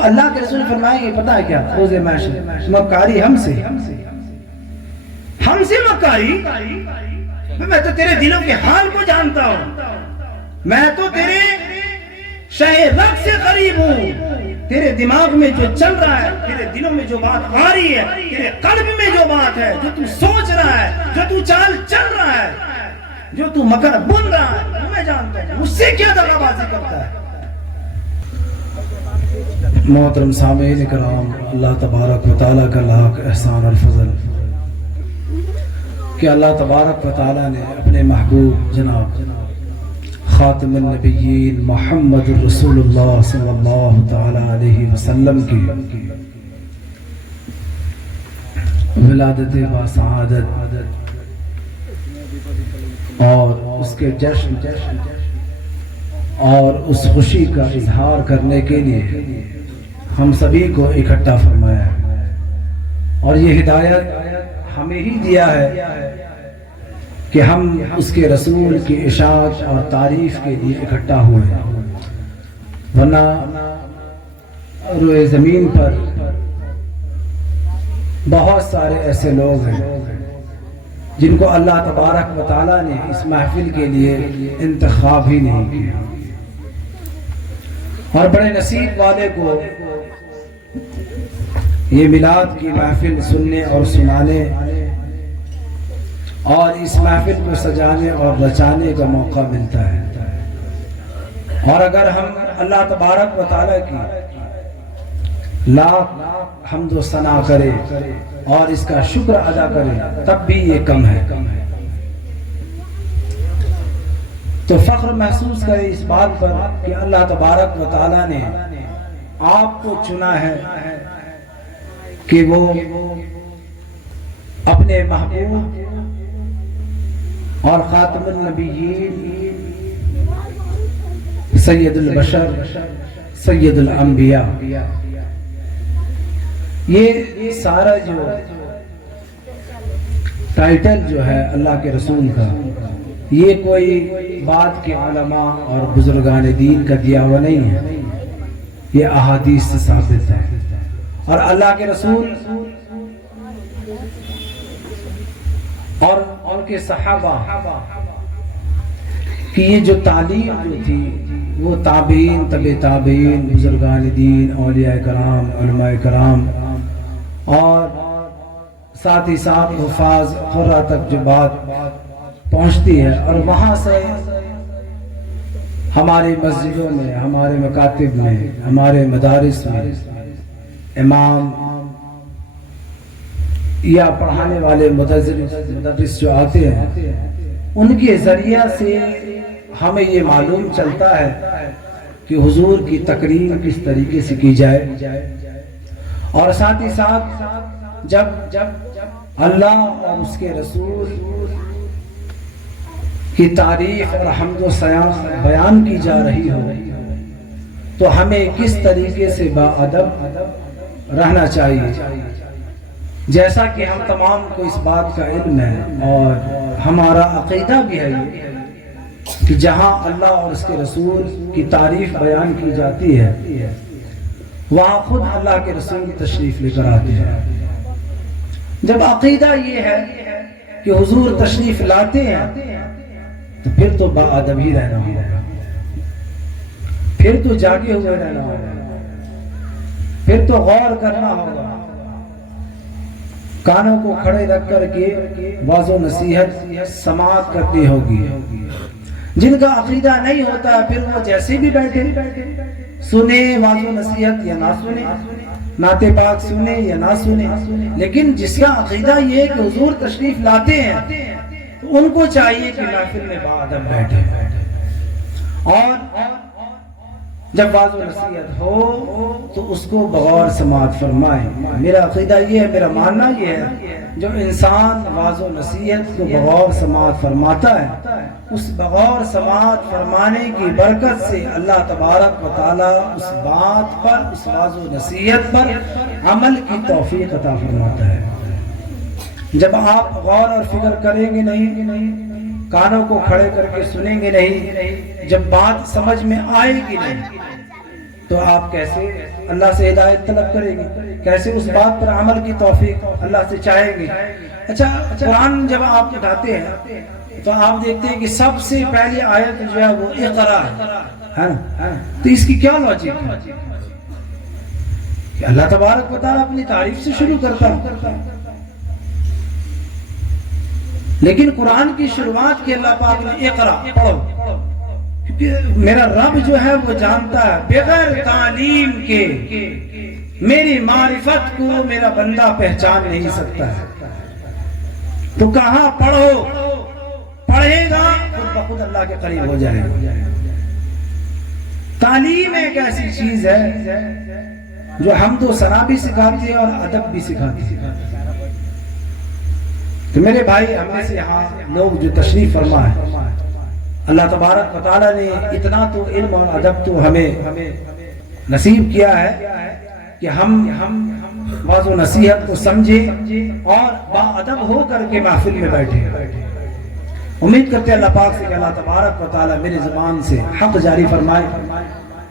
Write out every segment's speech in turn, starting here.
تو اللہ کے رسول فرمائیں گے پتہ ہے کیا روز محشر مکاری ہم سے مکاری، میں تو تیرے دلوں کے حال کو جانتا ہوں، میں تو تیرے شہ رگ سے قریب ہوں، تیرے دماغ میں جو چل رہا ہے، تیرے دلوں میں جو بات آ رہی ہے، تیرے قلب میں جو بات ہے، جو تو سوچ رہا ہے، جو تو چال چل رہا ہے، جو تو مکر بن رہا ہے، میں جانتا ہوں مجھ سے کیا دغا بازی کرتا ہے۔ محترم سامعین کرام، اللہ تبارک و تعالیٰ کا لاکھ احسان اور فضل کہ اللہ تبارک و تعالیٰ نے اپنے محبوب جناب خاتم النبیین محمد رسول اللہ صلی اللہ تعالیٰ علیہ وسلم کی ولادت باسعادت اور اس کے جشن اور اس خوشی کا اظہار کرنے کے لیے ہم سبھی کو اکٹھا فرمایا ہے، اور یہ ہدایت ہمیں ہی دیا ہے کہ ہم اس کے رسول کی اشاعت اور تعریف کے لیے اکٹھا ہوئے ہیں، ورنہ روئے زمین پر بہت سارے ایسے لوگ ہیں جن کو اللہ تبارک و تعالیٰ نے اس محفل کے لیے انتخاب ہی نہیں کیا، اور بڑے نصیب والے کو یہ میلاد کی محفل سننے اور سنانے اور اس محفل کو سجانے اور رچانے کا موقع ملتا ہے، اور اگر ہم اللہ تبارک و تعالیٰ کی لاکھ حمد و ثنا کرے اور اس کا شکر ادا کرے تب بھی یہ کم ہے۔ تو فخر محسوس کرے اس بات پر کہ اللہ تبارک و تعالیٰ نے آپ کو چنا ہے کہ وہ اپنے محبوب اور خاتم النبیین سید البشر سید الانبیاء، یہ سارا جو ٹائٹل جو ہے اللہ کے رسول کا، یہ کوئی بعد کے علماء اور بزرگان دین کا دیا ہوا نہیں ہے، یہ احادیث سے ثابت ہے، اور اللہ کے رسول اور ان کے صحابہ کی یہ جو تعلیم جو تھی وہ تابعین، تبع تابعین، بزرگان دین، اولیاء کرام، علماء کرام، اور ساتھ ہی ساتھ حفاظ قرہ تک جو بات پہنچتی ہے، اور وہاں سے ہماری مسجدوں میں، ہمارے مکاتب میں، ہمارے مدارس میں امام یا پڑھانے والے مدرس جو آتے ہیں ان کے ذریعہ سے ہمیں یہ معلوم چلتا ہے کہ حضور کی تقریر کس طریقے سے کی جائے، اور ساتھ ہی ساتھ جب اللہ اور اس کے رسول کی تعریف اور حمد و ثنا بیان کی جا رہی ہو تو ہمیں کس طریقے سے باادب رہنا چاہیے، جیسا کہ ہم تمام کو اس بات کا علم ہے اور ہمارا عقیدہ بھی ہے کہ جہاں اللہ اور اس کے رسول کی تعریف بیان کی جاتی ہے وہاں خود اللہ کے رسول تشریف لے کر آتے ہیں۔ جب عقیدہ یہ ہے کہ حضور تشریف لاتے ہیں تو پھر تو باادب ہی رہنا ہوگا، پھر تو جاگے ہوئے رہنا ہوگا، پھر تو غور کرنا ہوگا، کانوں کو کھڑے رکھ کر کے واعظ و نصیحت سماعت کرنی ہوگی۔ جن کا عقیدہ نہیں ہوتا پھر وہ جیسے بھی بیٹھے سنے واعظ و نصیحت یا نہ سنے، نعت پاک سنے یا نہ سنے، لیکن جس کا عقیدہ یہ ہے کہ حضور تشریف لاتے ہیں تو ان کو چاہیے کہ محفل میں باادب بیٹھے، اور جب واعظ و نصیحت ہو تو اس کو بغور سماعت فرمائیں۔ میرا عقیدہ یہ ہے، میرا ماننا یہ ہے، جو انسان واعظ و نصیحت کو بغور سماعت فرماتا ہے اس بغور سماعت فرمانے کی برکت سے اللہ تبارک و تعالی اس بات پر، اس واعظ و نصیحت پر عمل کی توفیق عطا فرماتا ہے۔ جب آپ غور اور فکر کریں گے نہیں، کانوں کو کھڑے کر کے سنیں گے نہیں، جب بات سمجھ میں آئے گی نہیں تو آپ کیسے اللہ سے ہدایت طلب کریں گے، کیسے اس بات پر عمل کی توفیق اللہ سے چاہیں گے۔ اچھا، قرآن جب آپ اٹھاتے ہیں تو آپ دیکھتے ہیں کہ سب سے پہلی آیت جو ہے وہ اقرا ہے نا، تو اس کی کیا لاجک ہے کہ اللہ تبارک و تعالیٰ اپنی تعریف سے شروع کرتا ہے، لیکن قرآن کی شروعات کی اللہ پاک نے اقرا پڑھو، کیونکہ میرا رب جو ہے وہ جانتا ہے بغیر تعلیم کے میری معرفت کو میرا بندہ پہچان نہیں سکتا ہے، تو کہاں پڑھو، پڑھے گا خود بخود اللہ کے قریب ہو جائے گا۔ تعلیم ایک ایسی چیز ہے جو حمد و ثنا بھی سکھاتی ہے اور ادب بھی سکھاتی ہے۔ تو میرے بھائی، ہم میں سے یہاں لوگ جو تشریف فرما ہے، اللہ تبارک و تعالیٰ نے اتنا تو علم اور ادب تو ہمیں نصیب کیا ہے کہ ہم واعظ و نصیحت کو سمجھے اور با ادب ہو کر کے محفل میں بیٹھے۔ امید کرتے ہیں اللہ پاک سے کہ اللہ تبارک و تعالیٰ میری زبان سے حق جاری فرمائے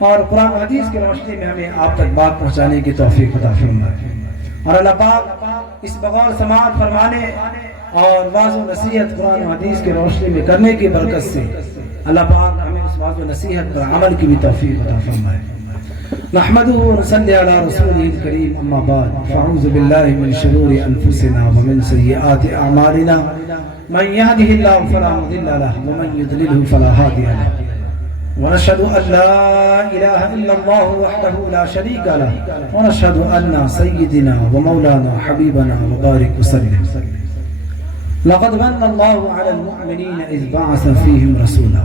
اور قرآن و حدیث کی روشنی میں ہمیں آپ تک بات پہنچانے کی توفیق عطا فرمائے، اور اللہ پاک اس بغور سماعت فرمانے اور واعظ و نصیحت قرآن و حدیث کی روشنی میں کرنے کی برکت سے اللہ پاک ہمیں اس واعظ و نصیحت پر عمل کی بھی توفیق عطا فرمائے۔ نحمده ونصلي على رسوله الكريم، اما بعد، فاعوذ بالله من شرور انفسنا ومن سيئات اعمالنا، من يهده الله فلا مضل له ومن يضلله فلا هادي له، ونشهد ان لا اله الا الله وحده لا شريك له، ونشهد ان سيدنا ومولانا حبيبنا وبارك وسلم لقد من الله على المؤمنين اذ بعث فيهم رسولا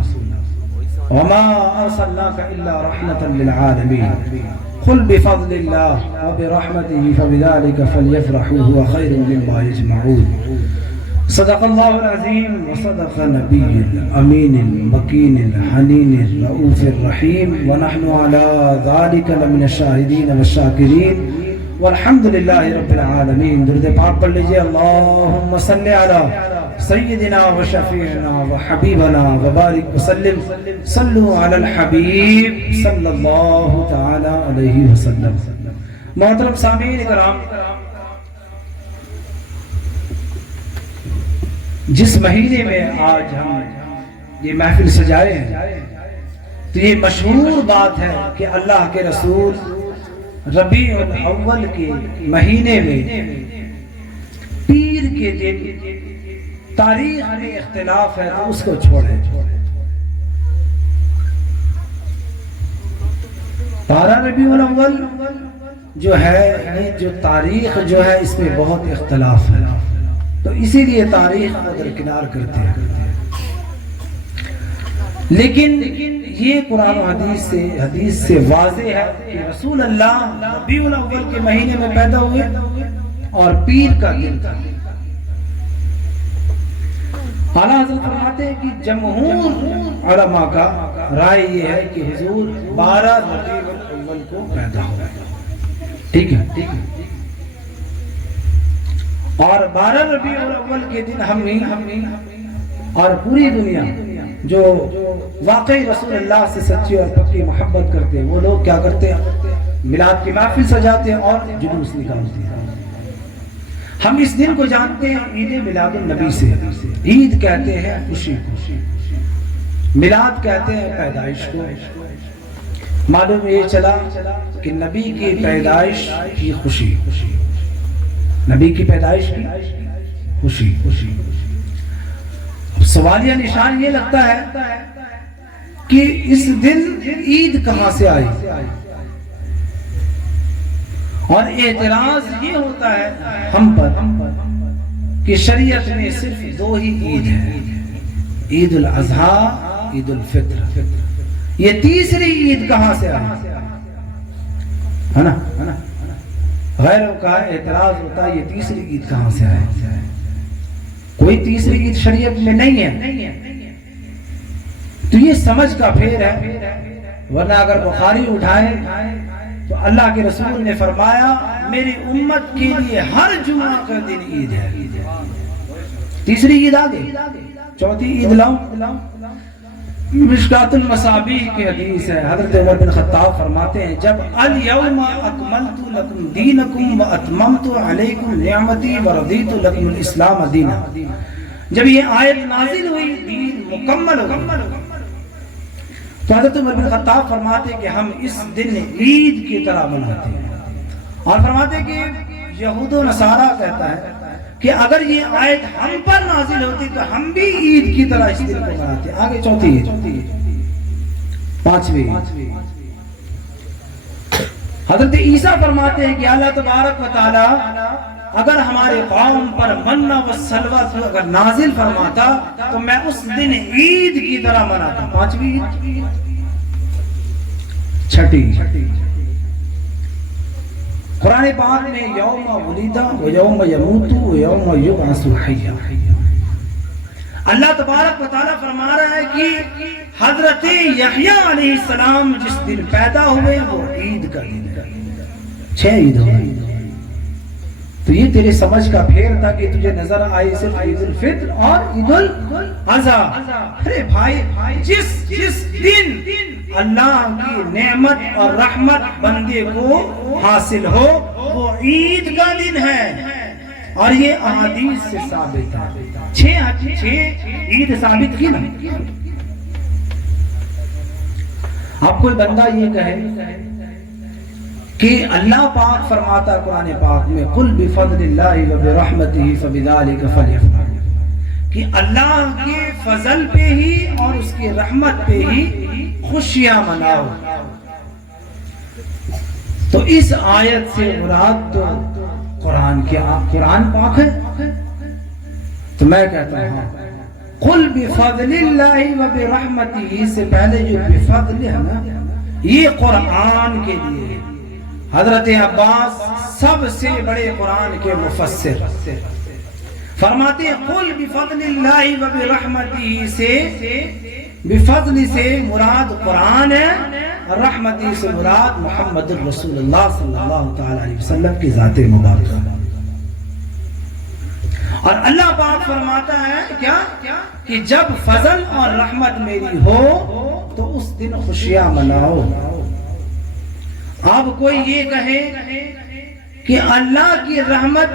وما ارسلناك الا رحمة للعالمين، قل بفضل الله وبرحمته فبذلك فليفرحوا هو خير مما يجمعون، صدق الله العظيم وصدق نبي الامين المكين الحنين الرؤوف الرحيم، ونحن على ذلك لمن الشاهدين والشاكرين والحمد لله رب العالمين۔ درود پاک پڑھ لیجئے، اللهم صل على سیدنا و شفیعنا و حبیبنا و بارک وسلم، صلو علی الحبیب صلی اللہ تعالی علیہ وسلم۔ محترم سامعین کرام، جس مہینے میں آج ہم یہ محفل سجائے ہیں تو یہ مشہور بات ہے کہ اللہ کے رسول ربیع الاول کے مہینے میں پیر کے دن تاریخ میں اختلاف ہے تو اس کو چھوڑیں۔ 12 ربیع الاول جو ہے، جو تاریخ جو ہے اس میں بہت اختلاف ہے، تو اسی لیے تاریخ کو درکنار کرتے ہیں، لیکن یہ قرآن و حدیث سے واضح ہے کہ رسول اللہ ربیع الاول کے مہینے میں پیدا ہوئے اور پیر کا دن تھا۔ اعلیٰ حضرت فرماتے ہیں کہ جمہور علماء کا رائے یہ ہے کہ حضور 12 ربیع الاول کو پیدا ہوئے، ٹھیک ہے، اور 12 ربیع الاول کے دن ہم اور پوری دنیا جو واقعی رسول اللہ سے سچی اور پکی محبت کرتے ہیں وہ لوگ کیا کرتے ہیں؟ میلاد کی محفل سجاتے ہیں اور جلوس نکالتے ہیں۔ ہم اس دن کو جانتے ہیں عید میلاد النبی سے، عید کہتے ہیں خوشی کو، میلاد کہتے ہیں پیدائش کو۔ معلوم یہ چلا کہ نبی کی پیدائش کی خوشی، نبی کی پیدائش کی خوشی۔ سوالیہ نشان یہ لگتا ہے کہ اس دن عید کہاں سے آئی، اور اعتراض یہ ہوتا ہے ہم پر کہ شریعت میں صرف 2 ہی عید ہے، عید الاضحیٰ، عید الفطر، یہ تیسری عید کہاں سے آئی ہے نا؟ غیروں کا اعتراض ہوتا ہے یہ تیسری عید کہاں سے آئی، کوئی تیسری عید شریعت میں نہیں ہے، تو یہ سمجھ کا پھیر ہے، ورنہ اگر بخاری اٹھائے تو اللہ کے رسول نے فرمایا میری امت کے لیے ہر جمعہ کا دن عید ہے۔ تیسری عید آگے، چوتھی عید لاؤ، مشکات المصابیح کی حدیث ہے، حضرت عمر بن خطاب فرماتے ہیں جب الیوم اکملت لکم دینکم واتممت علیکم نعمتی ورضیت لکم الاسلام دینا، جب یہ آیت نازل ہوئی دین مکمل ہو تو حضرت عمر بن خطاب فرماتے ہیں کہ ہم اس دن عید کی طرح مناتے ہیں، اور فرماتے ہیں کہ یہود و نصارہ کہتا ہے کہ اگر یہ آیت ہم پر نازل ہوتی تو ہم بھی عید کی طرح اس دن کو مناتے ہیں۔ آگے چوتھی ہے، پانچویں حضرت عیسیٰ فرماتے ہیں کہ اللہ تبارک و تعالی اگر ہمارے قوم پر من و سلوہ اگر نازل فرماتا تو میں اس دن عید کی طرح مناتا۔ پانچویں عید۔ چھٹی قرآن پاک میں یوم ولد و یوم یموت و یوم یبعث حیا، اللہ تبارک و تعالیٰ فرما رہا ہے کہ حضرت یحییٰ علیہ السلام جس دن پیدا ہوئے وہ عید کا دن ہے۔ 6 عید ہوئی، تو یہ تیرے سمجھ کا پھیر تھا کہ تجھے نظر آئی صرف عید الفطر اور عید الاضحیٰ۔ ارے بھائی، جس دن اللہ کی نعمت اور رحمت بندے کو حاصل ہو وہ عید کا دن ہے، اور یہ احادیث سے ثابت ہے۔ 6 عید ثابت کی نا۔ اب کوئی بندہ یہ کہے کہ اللہ پاک فرماتا ہے قرآن پاک میں قل بفضل اللہ وبرحمتہ فبذلک فلیفرحوا، کہ اللہ کے فضل پہ ہی اور اس کی رحمت پہ ہی خوشیاں مناؤ، تو اس آیت سے مراد تو قرآن پاک ہے۔ تو میں کہتا ہوں قل بفضل اللہ وبرحمتہ سے پہلے جو بفضل ہے نا یہ قرآن کے لیے۔ حضرت عباس سب سے بڑے قرآن کے مفسر فرماتے ہیں قل بفضل اللہ وبرحمتہ سے بفضل سے مراد قرآن ہے، اور رحمتی سے مراد محمد الرسول اللہ صلی اللہ تعالی علیہ وسلم کی ذات مبارکہ۔ اور اللہ پاک فرماتا ہے کیا کہ جب فضل اور رحمت میری ہو تو اس دن خوشیاں مناؤ۔ اب کوئی یہ کہے کہ اللہ کی رحمت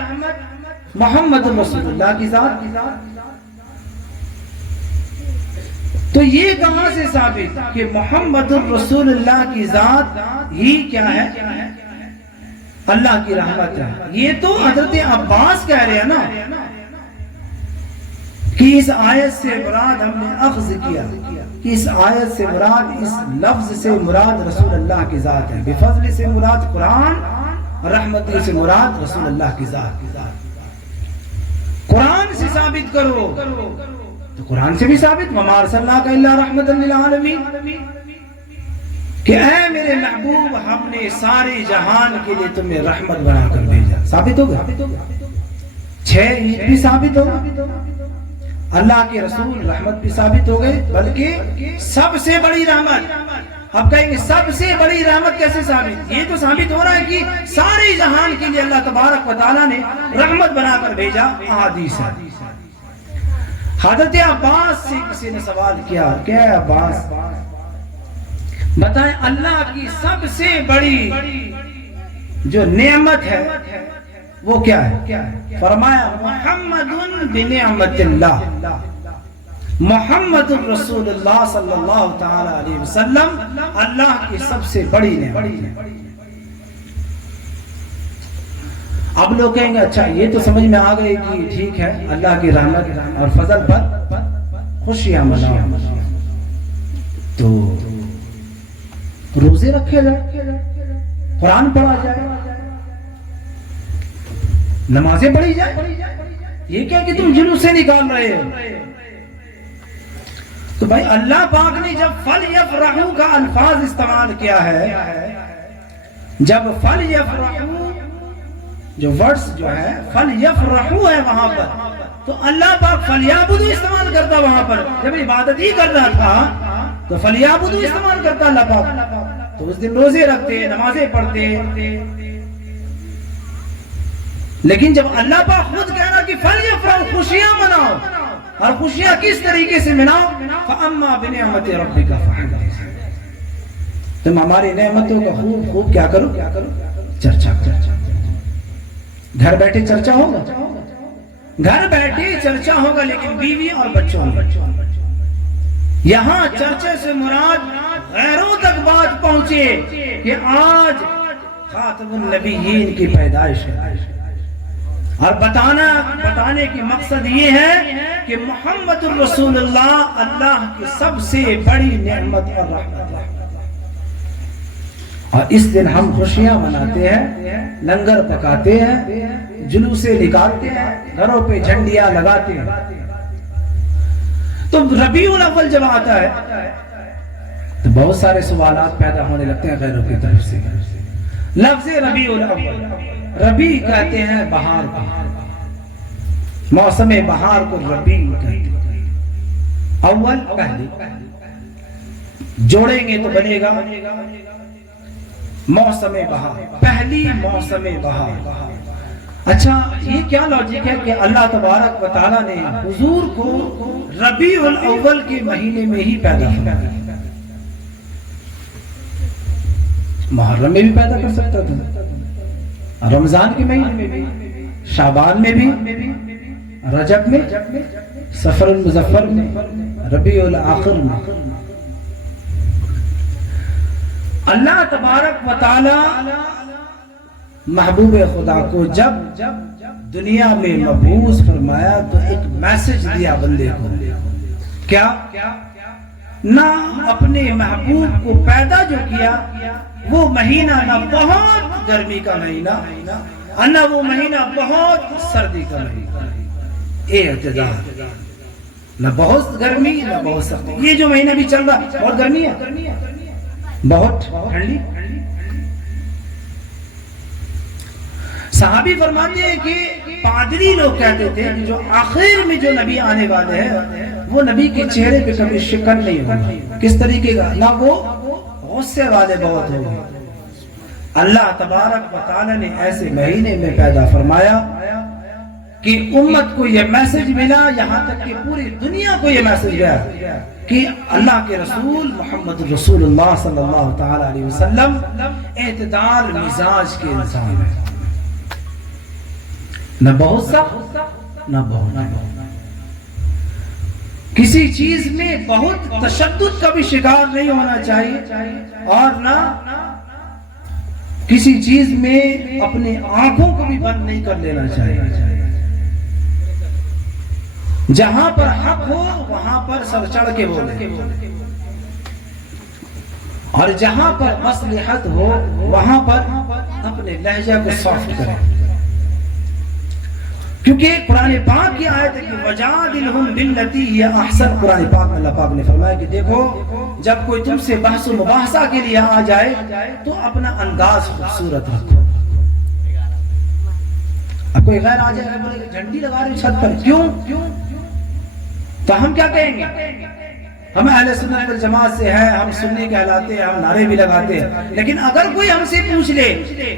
محمد رسول اللہ کی ذات، تو یہ کہاں سے ثابت کہ محمد الرسول اللہ کی ذات ہی کیا ہے؟ اللہ کی رحمت ہے۔ یہ تو حضرت عباس کہہ رہے ہیں نا کہ اس آیت سے مراد ہم نے اخذ کیا کہ اس آیت سے مراد، اس لفظ سے مراد رسول اللہ کی ذات ہے، بفضل سے مراد قرآن، رحمتی سے مراد رسول اللہ کی ذات۔ قرآن سے ثابت کرو تو قرآن سے بھی ثابت وَمَا أَرْسَلْنَاكَ إِلَّا رَحْمَةً لِلْعَالَمِينَ، کہ اے میرے محبوب ہم نے سارے جہان کے لیے تمہیں رحمت بنا کر بھیجا۔ ثابت ہوگا، 6 عید بھی ثابت ہوگا، اللہ کے رسول رحمت بھی ثابت ہو گئے، بلکہ سب سے بڑی رحمت۔ اب کہیں گے سب سے بڑی رحمت کیسے ثابت؟ یہ تو ثابت ہو رہا ہے کہ سارے جہان کے لیے اللہ تبارک و تعالیٰ نے رحمت بنا کر بھیجا، احادیث ہے۔ حضرت عباس سے کسی نے سوال کیا کہ اے عباس بتائیں اللہ کی سب سے بڑی جو نعمت ہے وہ کیا ہے؟ فرمایا محمد بنعمت اللہ، محمد الرسول اللہ صلی اللہ تعالی علیہ وسلم اللہ کی سب سے بڑی نعمت ہے۔ اب لوگ کہیں گے اچھا یہ تو سمجھ میں آ گئی کہ ٹھیک ہے اللہ کی رحمت اور فضل پر خوشیاں مناؤ، تو روزے رکھے جائے، قرآن پڑھا جائے، نمازیں پڑھی جائے، یہ کیا کہ تم جلوس سے نکال رہے ہو؟ تو بھائی اللہ پاک نے جب فَلْيَفْرَحُوا کا الفاظ استعمال کیا ہے، جب فَلْيَفْرَحُوا جو ورڈز جو ہے فَلْيَفْرَحُوا ہے وہاں پر، تو اللہ پاک فَلْيَعْبُدُوا استعمال کرتا وہاں پر، جب عبادت ہی کر رہا تھا تو فَلْيَعْبُدُوا استعمال کرتا اللہ پاک، تو اس دن روزے رکھتے، نمازیں پڑھتے، لیکن جب اللہ پاک خود کہنا کہ فَلْيَفْرَحُوا خوشیاں مناؤ، اور خوشیاں کس طریقے سے مناؤ؟ فَأَمَّا بِنِعْمَتِ رَبِّكَ فَحَدِّثْ، تم ہماری نعمتوں کا خوب خوب کیا کرو؟ چرچا کرو۔ گھر بیٹھے چرچا ہوگا، گھر بیٹھے چرچا ہوگا، لیکن بیوی اور بچوں میں یہاں چرچے سے مراد غیروں تک بات پہنچے کہ آج خاتم النبیین کی پیدائش ہے، اور بتانے کی مقصد یہ ہے کہ محمد الرسول اللہ اللہ کی سب سے بڑی نعمت اور رحمت ہے۔ اور اس دن ہم خوشیاں مناتے ہیں، لنگر پکاتے ہیں، جلوسے نکالتے ہیں، گھروں پہ جھنڈیاں لگاتے ہیں۔ تو ربیع الاول جب آتا ہے تو بہت سارے سوالات پیدا ہونے لگتے ہیں غیروں کی طرف سے۔ لفظ ربیع الاول، ربیع کہتے ہیں بہار کو، موسم بہار کو ربیع کہتے ہیں۔ اول پہلی جوڑیں گے تو بنے گا موسم بہار، پہلی موسم بہار۔ اچھا یہ کیا لاجک ہے کہ اللہ تبارک و تعالیٰ نے حضور کو ربیع الاول کے مہینے میں ہی پیدا فرمایا؟ محرم میں بھی پیدا کر سکتا تھا، رمضان کے مہینے میں بھی، شعبان میں بھی، رجب میں، سفر المظفر میں، ربیع الاخر میں۔ اللہ تبارک و تعالی محبوب خدا کو جب دنیا میں مبعوث فرمایا تو ایک میسج دیا بندے کو، کیا؟ نہ اپنے محبوب کو پیدا جو کیا وہ مہینہ نہ بہت گرمی کا مہینہ، نہ وہ مہینہ بہت سردی کا مہینہ، اعتدال، نہ بہت گرمی نہ بہت سردی۔ یہ جو مہینہ بھی چل رہا بہت گرمی ہے، بہت ٹھنڈی۔ صحابی فرماتے ہیں کہ پادری لوگ کہتے تھے کہ جو آخر میں جو نبی آنے والے ہیں وہ نبی کے چہرے پہ کبھی شکن نہیں ہوگا۔ کس طریقے کا؟ نہ وہ غصے والے بہت ہوں گے۔ اللہ تبارک و تعالی نے ایسے مہینے میں پیدا فرمایا کہ امت کو یہ میسج ملا، یہاں تک کہ پوری دنیا کو یہ میسج گیا کہ اللہ کے رسول محمد رسول اللہ صلی اللہ تعالی علیہ وسلم اعتدال مزاج کے انسان ہیں، نہ بہت سخت نہ بہت، کسی چیز میں بہت تشدد کا بھی شکار نہیں ہونا چاہیے، اور نہ کسی چیز میں اپنے آنکھوں کو بھی بند نہیں کر لینا چاہیے۔ جہاں پر حق ہو وہاں پر سر چڑھ کے بولے، اور جہاں پر مصلحت ہو وہاں پر اپنے لہجہ کو سافٹ کرے، کیونکہ قرآن پاک کی آیت ہے کہ وَجَادِلْهُمْ بِالَّتِي هِيَ أَحْسَنُ۔ قرآن پاک میں اللہ پاک نے فرمایا کہ دیکھو جب کوئی تم سے بحث و مباحثہ کے لیے آ جائے تو اپنا انداز خوبصورت رکھو۔ اب کوئی غیر آ جائے بولے کہ جھنڈی لگا رہے چھت پر، کیوں؟ تو ہم کیا کہیں گے؟ ہم اہل سنت والجماعت سے ہیں، ہم سنی کہلاتے ہیں، ہم نعرے بھی لگاتے ہیں، لیکن اگر کوئی ہم سے پوچھ لے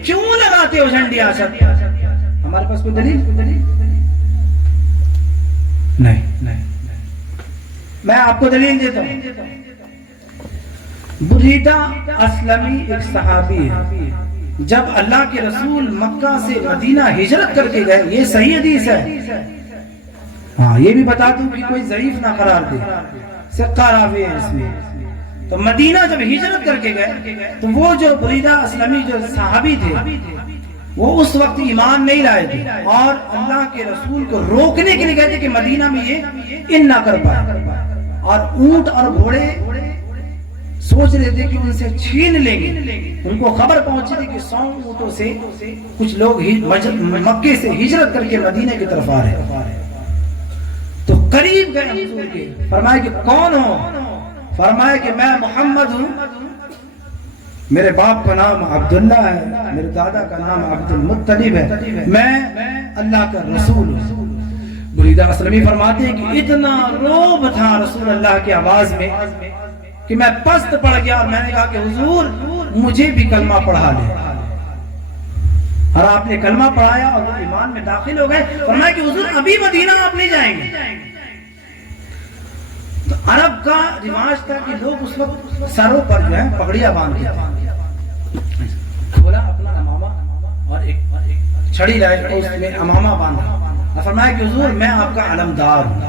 کیوں لگاتے ہو جھنڈیاں چھت پر، ہمارے پاس کوئی دلیل نہیں۔ میں آپ کو دلیل دیتا ہوں۔ بریدہ اسلمی ایک صحابی ہے، جب اللہ کے رسول مکہ سے مدینہ ہجرت کر کے گئے، یہ صحیح حدیث ہے، ہاں یہ بھی بتا دوں کہ کوئی ضعیف نہ قرار دے، ثقہ راوی ہے اس میں۔ تو مدینہ جب ہجرت کر کے گئے تو وہ جو بریدہ اسلمی جو صحابی تھے وہ اس وقت ایمان نہیں لائے تھے، اور اللہ کے رسول کو روکنے کے لیے گئے تھے کہ مدینہ میں یہ نہ کر پائے، اور اونٹ اور گھوڑے سوچ رہے تھے کہ ان سے چھین لیں گے۔ ان کو خبر پہنچی تھی کہ 100 اونٹوں سے کچھ لوگ مکے سے ہجرت کر کے مدینہ کی طرف آ رہے ہیں۔ تو قریب گئے حضور کے، فرمایا کہ کون ہو؟ فرمایا کہ میں محمد ہوں، میرے باپ کا نام عبداللہ ہے، میرے دادا کا نام عبد المطلب ہے، میں اللہ کا رسول ہوں۔ بریدہ اسلمی فرماتے ہیں کہ اتنا روب تھا رسول اللہ کی آواز میں کہ میں پست پڑ گیا، اور میں نے کہا کہ حضور مجھے بھی کلمہ پڑھا لے، اور آپ نے کلمہ پڑھایا اور وہ ایمان میں داخل ہو گئے۔ فرمایا کہ حضور ابھی مدینہ آپ نہیں جائیں گے، عرب کا رواج تھا کہ لوگ اس وقت سروں پر جو ہے پگڑیاں باندھتے تھے، کھولا اپنا امامہ اور ایک چھڑی لائے اور اس میں امامہ باندھا، فرمایا کہ حضور میں آپ کا علمدار ہوں،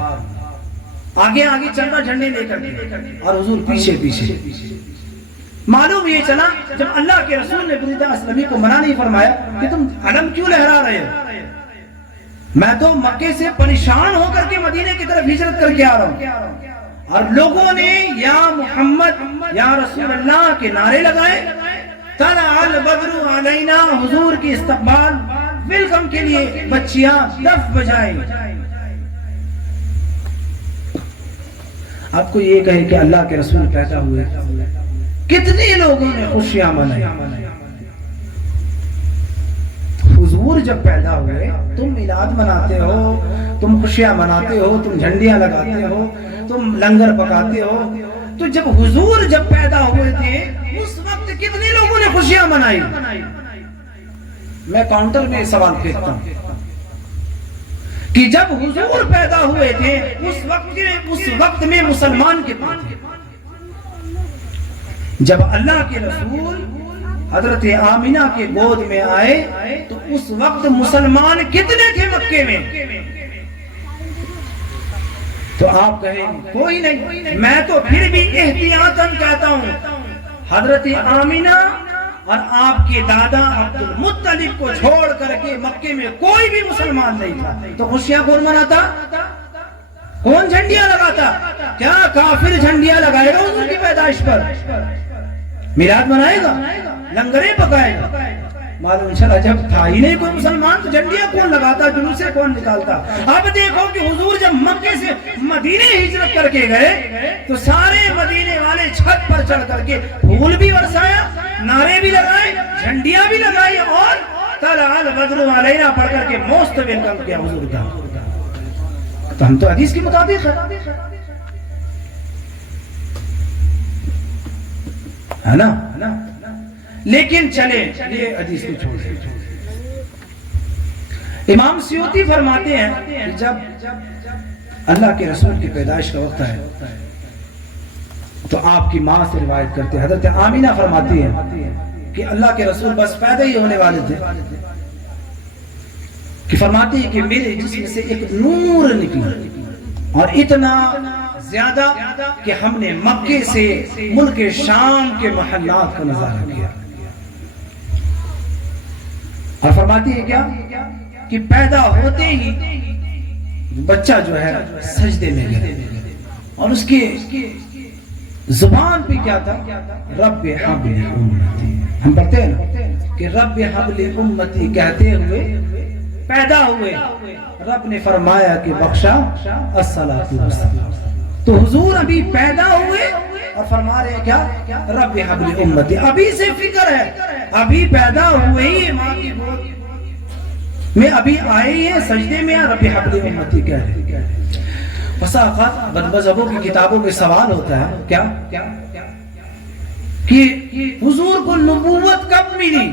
آگے آگے چلنا جھنڈے لے کر کے، اور حضور پیچھے پیچھے۔ معلوم یہ چلا جب اللہ کے رسول نے بریدہ اسلمی کو منع نہیں فرمایا کہ تم علم کیوں لہرا رہے ہو، میں تو مکے سے پریشان ہو کر کے مدینے کی طرف ہجرت کر کے آ رہا ہوں، اور لوگوں نے یا محمد یا رسول اللہ کے نعرے لگائے، طلع البدر علینا، حضور کی استقبال ویلکم کے لیے بچیاں دف بجائیں۔ آپ کو یہ کہے کہ اللہ کے رسول پیدا ہوئے، کتنے لوگوں نے خوشیاں منائی۔ حضور جب پیدا ہوئے تم میلاد مناتے ہو، تم خوشیاں مناتے ہو، تم جھنڈیاں لگاتے ہو، تم لنگر پکاتے ہو، تو جب حضور جب پیدا ہوئے تھے اس وقت کتنے لوگوں نے خوشیاں منائی؟ میں کاؤنٹر میں سوال پھینکتا ہوں کہ جب حضور پیدا ہوئے تھے اس وقت میں مسلمان کتنے تھے؟ جب اللہ کے رسول حضرت آمینہ کے گود میں آئے تو اس وقت مسلمان کتنے تھے مکے میں؟ تو آپ کہیں کوئی نہیں، میں تو پھر بھی احتیاطاً کہتا ہوں حضرت آمینہ اور آپ کے دادا عبد المطلب کو چھوڑ کر کے مکے میں کوئی بھی مسلمان نہیں تھا، تو خوشیاں کون مناتا؟ کون جھنڈیاں لگاتا؟ کیا کافر جھنڈیاں لگائے گا حضور کی پیدائش پر؟ میلاد منائے گا؟ لنگریں پکائے گا؟ معلوم چلا جب تھا ہی نہیں کوئی مسلمان تو جھنڈیاں کون لگاتا، جلوسیں کون نکالتا؟ اب دیکھو کہ حضور جب مکے سے مدینے ہجرت کر کے گئے تو سارے مدینے والے چھت پر چڑھ کر کے پھول بھی برسایا، نعرے بھی لگائے، جھنڈیاں بھی لگائی، اور طلع البدر علینا پڑھ کر کے موسٹ ویلکم کیا حضور کا۔ تو ہم تو حدیث کے مطابق ہے نا، لیکن چلے یہ حدیث کو چھوڑ دیں۔ امام سیوطی فرماتے ہیں کہ جب اللہ کے رسول کی پیدائش کا وقت ہے تو آپ کی ماں سے روایت کرتے ہیں، حضرت آمینہ فرماتی ہیں کہ اللہ کے رسول بس پیدا ہی ہونے والے تھے کہ فرماتی ہے کہ میرے جسم سے ایک نور نکلا اور اتنا زیادہ کہ ہم نے مکے سے ملک شام کے محلات کا نظارہ کیا، اور فرماتی ہے کیا کہ پیدا ہوتے ہی بچہ جو ہے سجدے میں گیا، اور اس کی زبان پہ کیا تھا؟ رب حب لی امتی، ہم پڑھتے ہیں نا کہ رب حب لی امتی کہتے ہوئے پیدا ہوئے، رب نے فرمایا کہ بخشا الصلاۃ والسلام۔ تو حضور ابھی پیدا ہوئے اور فرما رہے ہیں کیا؟ رب حب لی امتی، ابھی سے فکر ہے، ابھی پیدا ہوئے ہی ماں کی گود میں ابھی آئے ہیں سجدے میں، رب حب لی امتی کہہ رہے ہیں۔ بسا اوقات بد مذہبوں کی کتابوں میں سوال ہوتا ہے کیا کہ حضور کو نبوت کب ملی؟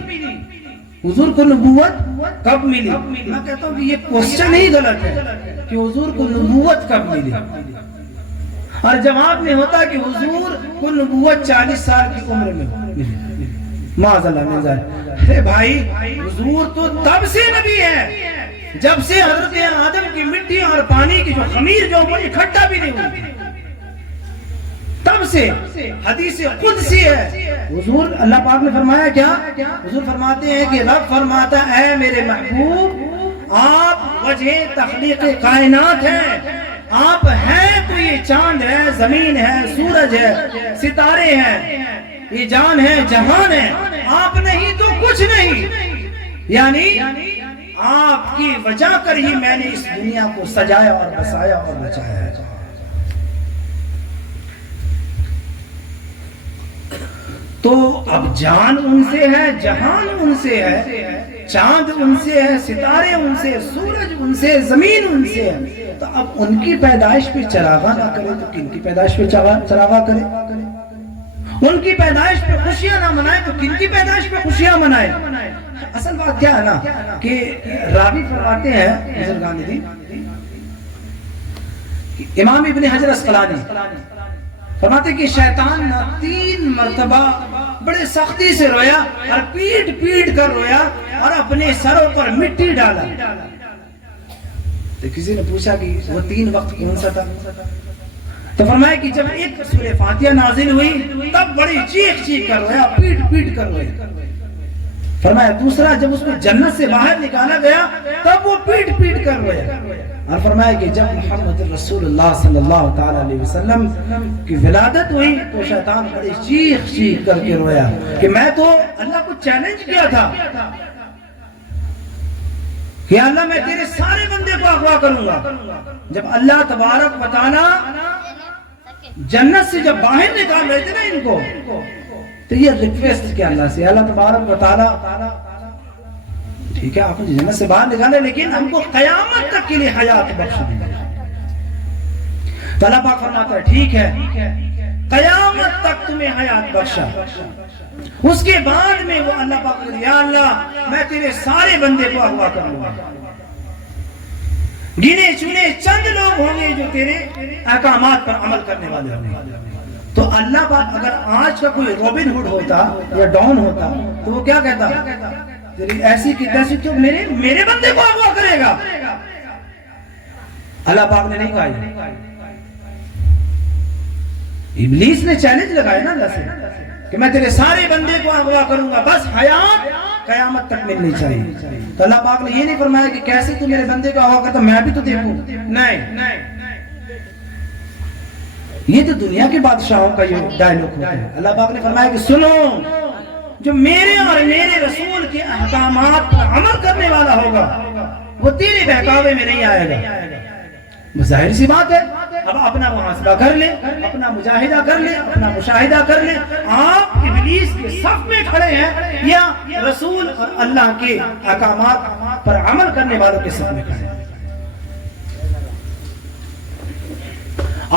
حضور کو نبوت کب ملی؟ میں کہتا ہوں کہ یہ کوسچن ہی غلط ہے کہ حضور کو نبوت کب ملی، اور جواب میں ہوتا کہ حضور کو نبوت 40 سال کی عمر میں ملی، معاذ اللہ من ذلک۔ اے بھائی حضور تو تب سے نبی ہے جب سے حضرت آدم کی مٹی اور پانی کی جو خمیر جو وہ اکٹھا بھی نہیں ہوئی، تب سے حدیث قدسی ہے۔ حضور اللہ پاک نے فرمایا کیا؟ حضور فرماتے ہیں کہ رب فرماتا اے میرے محبوب آپ وجہ تخلیق کائنات ہیں، آپ ہیں تو یہ چاند ہے، زمین ہے، سورج ہے، ستارے ہیں، یہ جان ہے، جہان ہے، آپ نہیں تو کچھ نہیں، یعنی آپ کی وجہ کر ہی میں نے اس دنیا کو سجایا اور بسایا اور بچایا ہے۔ تو اب جان ان سے ہے، جہان ان سے ہے، چاند ان سے ہے، ستارے ان سے، سورج ان سے، زمین ان سے ہے، تو اب ان کی پیدائش پہ چراغاں نہ کرے تو کن کی پیدائش پہ چراغاں کرے؟ ان کی پیدائش پہ خوشیاں نہ منائے تو کن کی پیدائش پہ خوشیاں منائے؟ اصل بات کیا ہے نا کہ راوی فرماتے ہیں بزرگان دین امام ابن حجر اسقلانی فرماتے کہ شیطان نہ 3 مرتبہ بڑے سختی سے رویا اور پیٹ پیٹ کر رویا اور اپنے سروں پر مٹی ڈالا. تو کسی نے پوچھا کہ وہ 3 وقت کون سا تھا؟ تو فرمایا کہ جب ایک سورہ فاتحہ نازل ہوئی تب بڑی چیخ چیخ کر رویا، پیٹ پیٹ کر رویا. فرمایا دوسرا جب اس کو جنت سے باہر نکالا گیا تب وہ پیٹ پیٹ کر رویا. اور فرمایا کہ جب محمد رسول اللہ صلی اللہ تعالی علیہ وسلم کی ولادت ہوئی تو شیطان بڑی چیخ چیخ کر کے رویا کہ میں تو اللہ کو چیلنج کیا تھا کہ اللہ میں تیرے سارے بندے کو اغوا کروں گا. جب اللہ تبارک و تعالی جنت سے جب باہر نکال رہے تھے نا ان کو، تو یہ ریکویسٹ کیا اللہ سے، اللہ تبارک و تعالی ٹھیک ہے آپ مجھے جنت سے باہر نکالے لیکن ہم کو قیامت تک کے لیے حیات بخش دیں. تو اللہ پاک فرماتا ہے ٹھیک ہے قیامت تک تمہیں حیات بخشا. اس کے بعد میں وہ اللہ پاک کہتے یا اللہ میں تیرے سارے بندے کو اغوا کروں گا. گنے چنے چند لوگ ہوں گے جو تیرے احکامات پر عمل کرنے والے ہوں گے. تو اللہ پاک اگر آج کا کوئی روبن ہوڈ ہوتا یا ڈان ہوتا تو وہ کیا کہتا تیری ایسی کی تیسی تو میرے بندے کو اغوا کرے گا. اللہ پاک نے نہیں کہا. ابلیس نے چیلنج لگایا نا اللہ سے کہ میں تیرے سارے بندے کو اغوا کروں گا، بس حیات قیامت تک ملنی چاہیے. تو اللہ پاک نے یہ نہیں فرمایا کہ کیسے تو میرے بندے کو اغوا کرتا میں بھی تو دیکھوں. نہیں، یہ تو دنیا کے بادشاہوں کا یہ ڈائلوگ ہوتا ہے. اللہ پاک نے فرمایا کہ سنو جو میرے اور میرے رسول کے احکامات پر عمل کرنے والا ہوگا وہ تیرے بہکاوے میں نہیں آئے گا. ظاہر سی بات ہے اب اپنا محاسبہ کر لے، اپنا مجاہدہ کر لے، اپنا مشاہدہ کر لے. آپ ابلیس کے صف میں کھڑے ہیں یا رسول اور اللہ کے احکامات پر عمل کرنے والوں کے صف میں کھڑے ہیں؟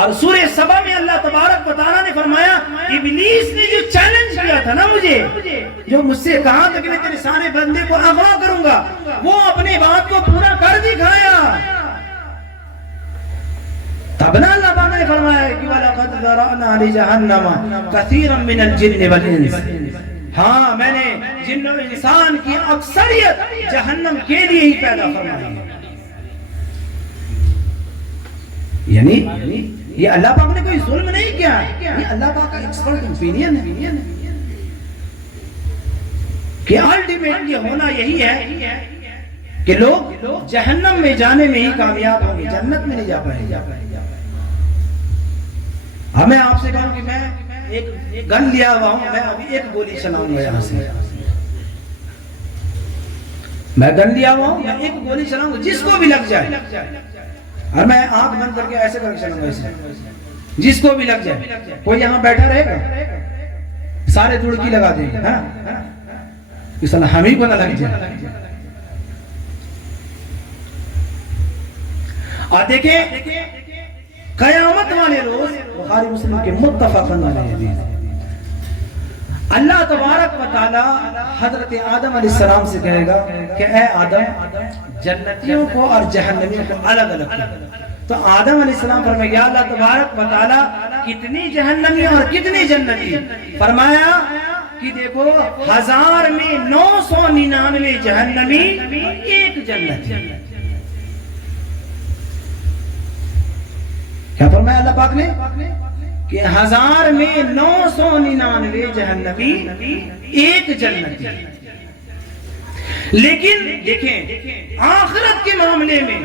اور سورہ سبا میں اللہ تبارک و تعالیٰ نے فرمایا ابلیس نے جو چیلنج کیا تھا نا مجھے، جو مجھ سے کہا تھا کہ میں تیرے سارے بندے کو اغوا کروں گا، وہ اپنے بات کو پورا کر دکھایا. تب نا اللہ تعالیٰ نے فرمایا کہ وَلَقَدْ ذَرَأْنَا لِجَهَنَّمَ كَثِيرًا مِنَ الْجِنِّ وَالْإِنسِ. ہاں میں نے جن و انسان کی اکثریت جہنم کے لیے ہی پیدا فرمائی ہے. یعنی یہ اللہ پاک نے کوئی ظلم نہیں کیا، یہ اللہ پاک کا ایکسپرٹ اوپینین ہے کہ الٹیمیٹلی ہونا یہی ہے کہ لوگ جہنم میں جانے میں ہی کامیاب ہوں گے، جنت میں نہیں جا پائیں گے. اب میں آپ سے کہوں کہ میں ایک گن لیا ہوا ہوں، میں ابھی ایک گولی چلاؤں گا یہاں سے، میں گن لیا ہوا ہوں میں ایک گولی چلاؤں گا جس کو بھی لگ جائے، اور میں آنکھ بند کر کے ایسے کر کے چلوں گا اسے جس کو بھی لگ جائے. کوئی یہاں بیٹھا رہے گا؟ سارے دڑکی لگا دیں گے کہ ہم ہی کو نہ لگ جائے. اور دیکھیں قیامت والے روز بخاری مسلم کے متفقاً حدیث اللہ تبارک و تعالی حضرت آدم علیہ السلام سے کہے گا کہ اے آدم جنتیوں کو اور جہنمیوں کو الگ الگ کرو. تو آدم علیہ السلام فرمایا یا اللہ تبارک و تعالی کتنی جہنمی اور کتنی جنتی؟ فرمایا کہ دیکھو 1000 میں 999 جہنمی، ایک جنتی. کیا فرمایا اللہ پاک نے کہ 1000 میں 999 جہنمی، ایک جنتی. لیکن دیکھیں آخرت کے معاملے میں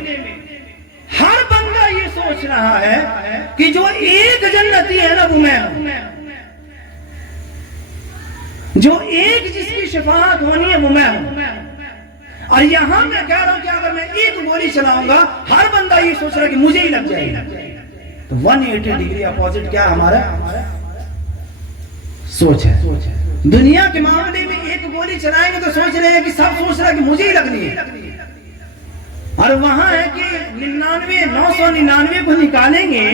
ہر بندہ یہ سوچ رہا ہے کہ جو ایک جنتی ہے نا وہ میں ہوں، جو ایک جس کی شفاعت ہونی ہے وہ میں ہوں. اور یہاں میں کہہ رہا ہوں کہ اگر میں ایک گولی چلاؤں گا ہر بندہ یہ سوچ رہا ہے کہ مجھے ہی لگ جائے گا. تو 180 ڈگری اپوزٹ کیا ہمارا سوچ ہے. دنیا کے معاملے میں ایک گولی چلائیں گے تو سوچ رہے ہیں کہ سب سوچ رہا ہے کہ مجھے ہی لگنی ہے، اور وہاں ہے کہ 999 کو نکالیں گے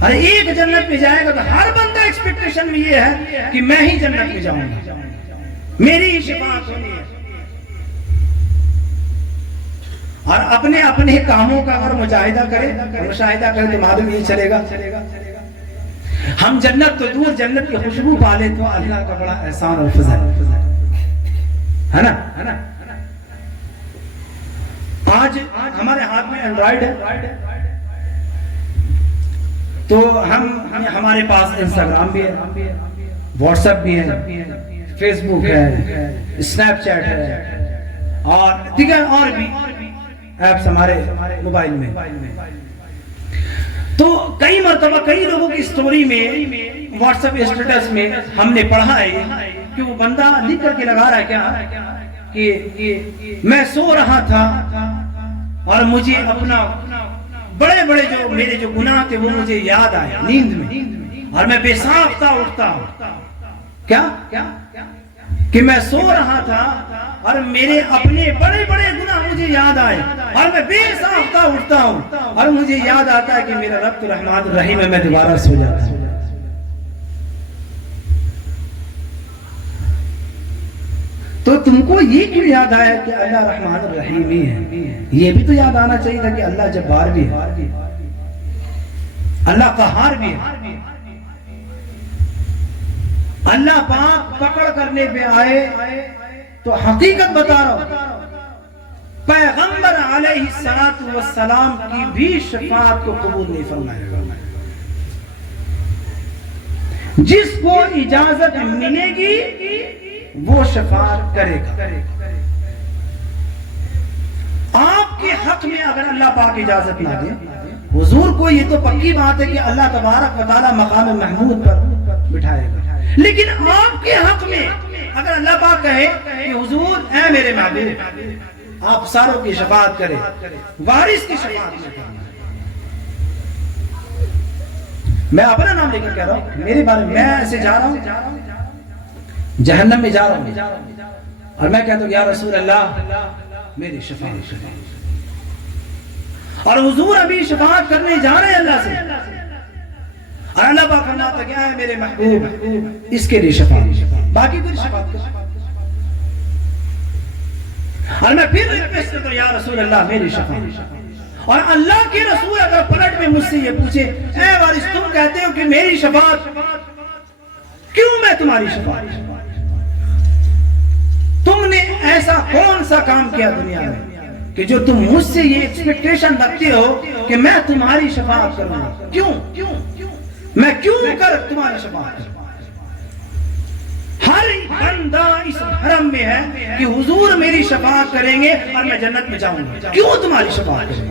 اور ایک جنت میں جائے گا. تو ہر بندہ ایکسپیکٹیشن میں یہ ہے کہ میں ہی جنت میں جاؤں گا، میری ہی شفاعت ہونی ہے. اور اپنے اپنے کاموں کا اگر مشاہدہ کرے تو معلوم یہ چلے گا ہم جنت تو دور جنت کی خوشبو پالے تو اللہ کا بڑا احسان اور فضل ہے نا. آج ہمارے ہاتھ میں اینڈرائیڈ ہے تو ہمارے پاس انسٹاگرام بھی ہے, واٹس ایپ بھی ہے, فیس بک ہے, اسنیپ چیٹ ہے اور دیگر اور بھی ایپس ہمارے موبائل میں. تو کئی مرتبہ کئی لوگوں کی سٹوری میں واٹس ایپ اسٹیٹس میں ہم نے پڑھا ہے کہ وہ بندہ لکھ کر کے لگا رہا ہے کیا کہ میں سو رہا تھا اور مجھے اپنا بڑے بڑے جو میرے جو گناہ تھے وہ مجھے یاد آئے نیند میں, اور میں بے ساختہ اٹھتا ہوں. کیا کہ میں سو رہا تھا اور میرے اپنے بڑے بڑے گناہ مجھے یاد آئے اور میں بے ساختہ اٹھتا ہوں اور مجھے یاد آتا ہے کہ میرا رب تو رحمان الرحیم ہے, میں دوبارہ سو جاتا ہوں. تو تم کو یہ کیوں یاد آیا کہ اللہ رحمان الرحیم ہی ہے؟ یہ بھی تو یاد آنا چاہیے تھا کہ اللہ جبار بھی ہے, اللہ قہار بھی ہے. اللہ پاک پکڑ کرنے پہ آئے تو حقیقت بتا رہا ہوں, پیغمبر علیہ السلام کی بھی شفاعت کو قبول نہیں فرمائے گا. جس کو اجازت ملے گی وہ شفاعت کرے گا. آپ کے حق میں اگر اللہ پاک اجازت نہ دے, حضور کو یہ تو پکی بات ہے کہ اللہ تبارک و تعالی مقام محمود پر بٹھائے گا, لیکن آپ کے حق میں اگر اللہ پاک کہے کہ حضور اے میرے محبوب آپ ساروں کی شفاعت کرے, وارث کی شفاعت میں کرنا. میں اپنا نام لے کر کہہ رہا ہوں, میرے بارے میں ایسے جا رہا ہوں جہنم میں جا رہا ہوں اور میں کہتا ہوں یا رسول اللہ میری شفاعت کرے, اور حضور ابھی شفاعت کرنے جا رہے ہیں اللہ سے, اور اللہ پاک فرماتا ہے کہ اے میرے محبوب اس کے لیے شفاعت, باقی کوئی شفاعت کر. اور میں پھر ریکویسٹ کرتا ہوں یا رسول اللہ میری شفاعت. اور اللہ کے رسول اگر پلٹ میں مجھ سے یہ پوچھے اے وارث تم کہتے ہو کہ میری شفاعت, کیوں میں تمہاری شفاعت, تم نے ایسا کون سا کام کیا دنیا میں کہ جو تم مجھ سے یہ ایکسپیکٹیشن رکھتے ہو کہ میں تمہاری شفاعت کروں گا, کیوں میں کیوں کر تمہاری شفاعت کروں. ہر بندہ اس حرم میں ہے کہ حضور میری شفاعت کریں گے اور میں جنت میں جاؤں گا, کیوں تمہاری شفاعت کریں گے,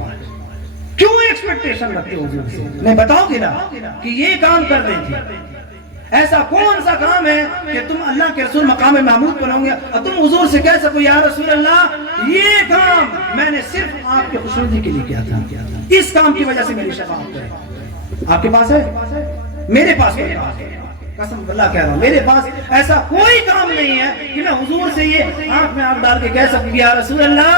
کیوں ایکسپیکٹیشن رکھتے ہو حضور سے. میں بتاؤ گے نا کہ یہ کام کر دیں گے, ایسا کون سا کام ہے کہ تم اللہ کے رسول مقام محمود پر ہوں گے اور تم حضور سے کہہ سکو یا رسول اللہ یہ کام میں نے صرف آپ کے خوشنودی کے لیے کیا تھا, اس کام کی وجہ سے میری شفاعت کرے. آپ کے پاس ہے, میرے پاس ہے, قسم اللہ کہہ رہا ہوں میرے پاس ایسا کوئی کام نہیں ہے کہ میں حضور سے یہ آنکھ میں آنکھ ڈال کے کہہ سکوں یا رسول اللہ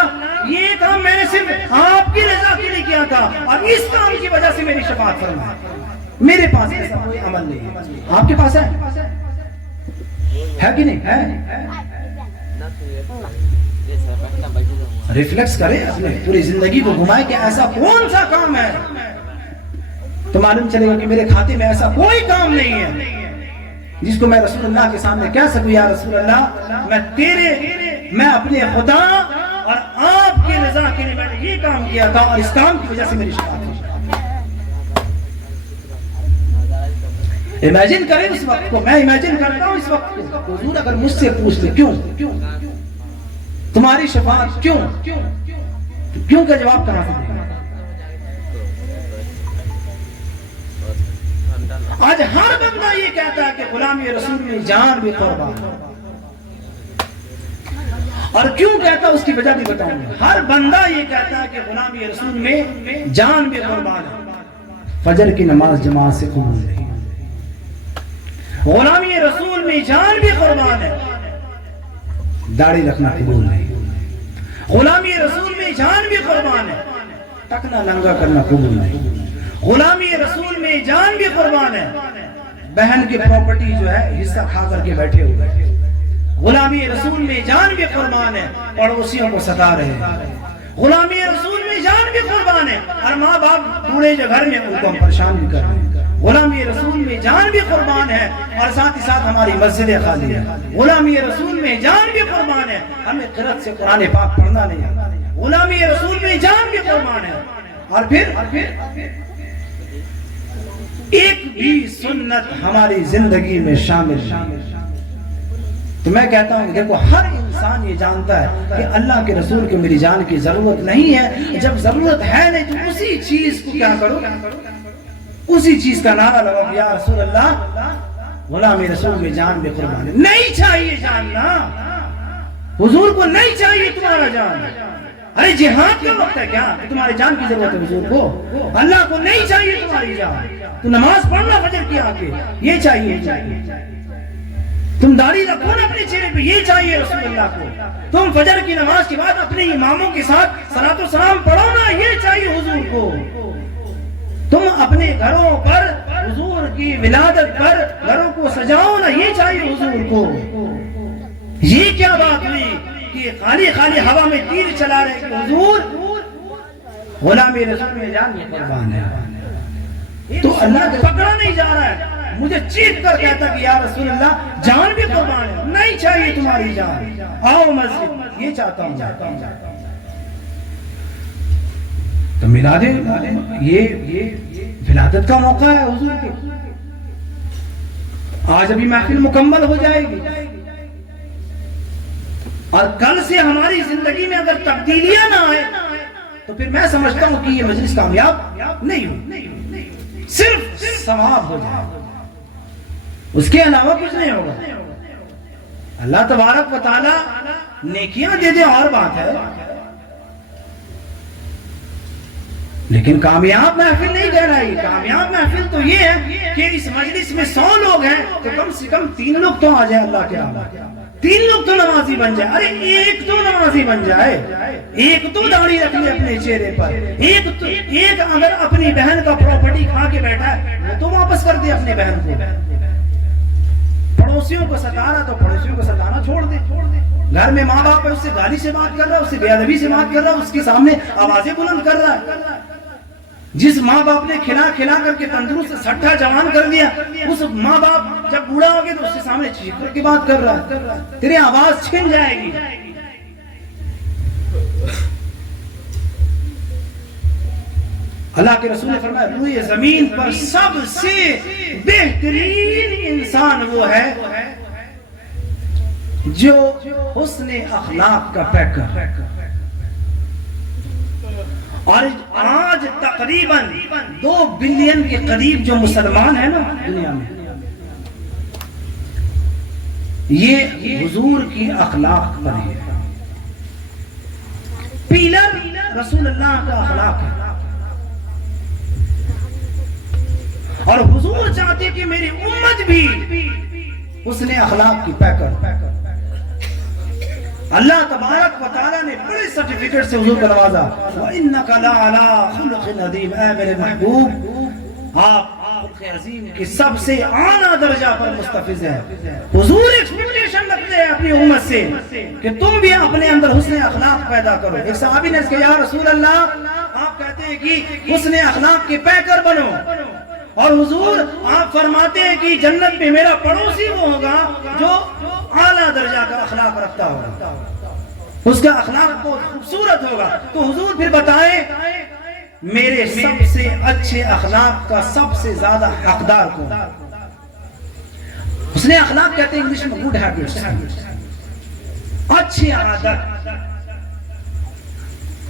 یہ کام میں نے صرف آپ کی رضا کے لیے کیا تھا اور اس کام کی وجہ سے میری شفاعت فرما. میرے پاس ایسا کوئی عمل نہیں ہے. آپ کے پاس ہے کہ نہیں ہے؟ ریفلیکس کرے اپنے پوری زندگی کو گھمائے کہ ایسا کون سا کام ہے, تو معلوم چلے گا کہ میرے کھاتے میں ایسا کوئی کام نہیں ہے جس کو میں رسول اللہ کے سامنے کہہ سکوں یا رسول اللہ میں اپنے خدا اور آپ کی رضا کے لیے میں نے یہ کام کیا تھا اور اس کام کی وجہ سے میری شفاعت ہوئی. امیجن کریں اس وقت کو, میں امیجن کرتا ہوں اس وقت کو. حضور اگر مجھ سے پوچھ لے کیوں تمہاری شفاعت کیوں کا جواب کہاں سے دے گا؟ آج ہر بندہ یہ کہتا ہے کہ غلامی رسول میں جان بھی قربان, اور کیوں کہتا اس کی وجہ بھی بتاؤں گا. ہر بندہ یہ کہتا ہے کہ غلامی رسول میں جان بھی قربان ہے, فجر کی نماز جماعت سے قبول نہیں, غلامی رسول میں جان بھی قربان ہے, داڑھی رکھنا قبول نہیں, غلامی رسول میں جان بھی قربان ہے, ٹکنا ننگا کرنا قبول نہیں, غلامی رسول میں جان بھی قربان ہے, بہن کی پراپرٹی جو ہے حصہ کھا کر کے بیٹھے ہوئے, غلامی رسول میں جان بھی قربان ہے, پڑوسیوں کو ستا رہے ہیں, غلامی رسول میں جان بھی قربان ہے، اور ماں باپ بوڑھے جو گھر میں ان کو ہم پریشان بھی کر رہے ہیں۔ غلامی رسول میں جان بھی قربان ہے اور ساتھ ہی ساتھ ہماری مسجدیں خالی ہے۔ غلامی رسول میں جان بھی قربان ہے، ہمیں قرأت سے قرآن پاک پڑھنا نہیں آتا۔ غلامی رسول میں جان بھی قربان ہے، اور پھر ایک بھی سنت ہماری زندگی میں شامل نہیں۔ تو میں کہتا ہوں دیکھو، ہر انسان یہ جانتا ہے کہ اللہ کے رسول کو میری جان کی ضرورت نہیں ہے۔ جب ضرورت ہے نہیں تو اسی چیز کو کیا کرو، اسی چیز کا نعرہ لگاؤ کہ یا رسول اللہ غلامی رسول میں جان بھی قربان ہے۔ نہیں چاہیے جاننا، حضور کو نہیں چاہیے تمہارا جان۔ ارے جہاد کا وقت ہے کیا کہ تمہاری جان کی ضرورت ہے حضور کو؟ اللہ کو نہیں چاہیے تمہاری جان، تو نماز پڑھنا فجر کی آگے یہ چاہیے، تم داڑھی رکھو نا اپنے چہرے پہ یہ چاہیے رسول اللہ کو، تم فجر کی نماز کے بعد اپنے اماموں کے ساتھ صلاۃ و سلام پڑھو نا یہ چاہیے حضور کو، تم اپنے گھروں پر حضور کی ولادت پر گھروں کو سجاؤ نا یہ چاہیے حضور کو۔ یہ کیا بات ہوئی کہ خالی خالی ہوا میں تیر چلا رہے کہ حضور غلامی رسول میں جان میں قربان ہے، تو اللہ پکڑا نہیں جا رہا ہے، مجھے چیخ کر کہتا کہ یا رسول اللہ جان بھی قربان ہے، نہیں چاہیے تمہاری جان، آؤ مسجد، یہ چاہتا ہوں۔ تو میلاد یہ ولادت کا موقع ہے حضور کے، آج ابھی محفل مکمل ہو جائے گی، اور کل سے ہماری زندگی میں اگر تبدیلیاں نہ آئے تو پھر میں سمجھتا ہوں کہ یہ مجلس کامیاب نہیں ہو، صرف ثواب ہو جائے، اس کے علاوہ کچھ نہیں ہوگا۔ اللہ تبارک و تعالی نیکیاں دے دے اور بات ہے، لیکن کامیاب محفل نہیں کہلائی۔ کامیاب محفل تو یہ ہے کہ اس مجلس میں 100 لوگ ہیں تو کم سے کم 3 لوگ تو آ جائے اللہ کے راہ، 3 لوگ تو نمازی بن جائے، ارے ایک تو نمازی بن جائے، ایک تو داڑھی رکھ لے اپنے چہرے پر، ایک اگر اپنی بہن کا پراپرٹی کھا کے بیٹھا ہے وہ تو واپس کر دے اپنی بہن کو، پڑوسیوں کو ستانا تو پڑوسیوں کو ستانا چھوڑ دے، گھر میں ماں باپ ہے اس سے گالی سے بات کر رہا ہے، اس سے بے ادبی سے بات کر رہا ہے، اس کے سامنے آوازیں بلند کر رہا ہے، جس ماں باپ نے کھلا کھلا کر کے تندرست سٹھا جوان کر دیا، اس ماں باپ جب بوڑھا ہو گیا تو اس کے سامنے چیخ کر کے بات کر رہا ہے، تیری آواز چھن جائے گی۔ اللہ کے رسول نے فرمایا روئے زمین پر سب سے بہترین انسان وہ ہے جو حسن اخلاق کا پیکر، اور آج تقریباً 2 بلین کے قریب جو مسلمان ہیں نا دنیا میں، یہ حضور کی اخلاق پر ہے، پیلر رسول اللہ کا اخلاق ہے، اور حضور چاہتے کہ میری امت بھی اس نے اخلاق کی پیکر۔ اللہ تبارک و تعالیٰ نے بڑے سرٹیفکیٹ سے حضور کو نوازا، وَإِنَّكَ لَعَلَىٰ خُلُقٍ عَظِيمٍ، اے میرے محبوب آپ خلق عظیم کے سب سے اعلیٰ درجہ پر مستفز ہیں۔ حضور ایکسپیکٹیشن رکھتے ہیں اپنی امت سے کہ تم بھی اپنے اندر حسن اخلاق پیدا کرو۔ ایک صحابی نے کہا یا رسول اللہ آپ کہتے ہیں کہ حسن اخلاق کے پیکر بنو، اور حضور آپ فرماتے ہیں کہ جنت میں میرا پڑوسی وہ ہوگا جو اعلیٰ درجہ کا اخلاق رکھتا ہوگا، اس کا اخلاق بہت خوبصورت ہوگا۔ تو حضور پھر بتائیں میرے سب سے اچھے اخلاق کا سب سے زیادہ حقدار کون؟ اس نے اخلاق کہتے ہیں انگلش میں گڈ ہیبٹس، اچھی عادت۔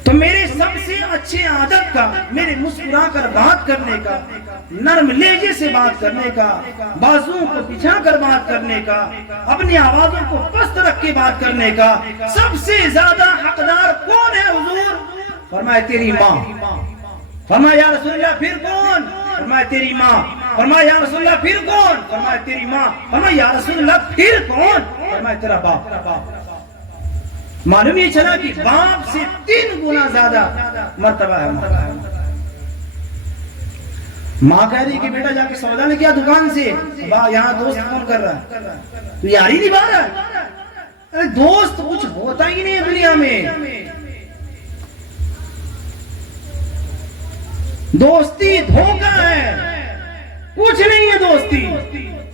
تو میرے سب سے اچھے عادت کا، میرے مسکرا کر بات کرنے کا، نرم لہجے سے بات کرنے کا، بازوؤں کو بچھا کر بات کرنے کا، اپنی آوازوں کو پست رکھ کے بات کرنے کا سب سے زیادہ حقدار کون ہے حضور؟ فرمایا تیری ماں۔ فرمایا یا رسول اللہ پھر کون؟ فرمایا تیری ماں۔ فرمایا یا رسول اللہ پھر کون؟ فرمایا تیری ماں۔ فرمایا یا رسول اللہ پھر کون؟ فرمایا تیرا باپ۔ معلوم یہ چلا کہ باپ سے 3 گنا زیادہ مرتبہ ہے ماں کہہ رہی کہ بیٹا جا کے سودا لے کیا دکان سے، یہاں دوست فون کر رہا ہے تو یاری نہیں بھا رہا ہے۔ ارے دوست کچھ ہوتا ہی نہیں ہے دنیا میں، دوستی دھوکہ ہے، کچھ نہیں ہے دوستی.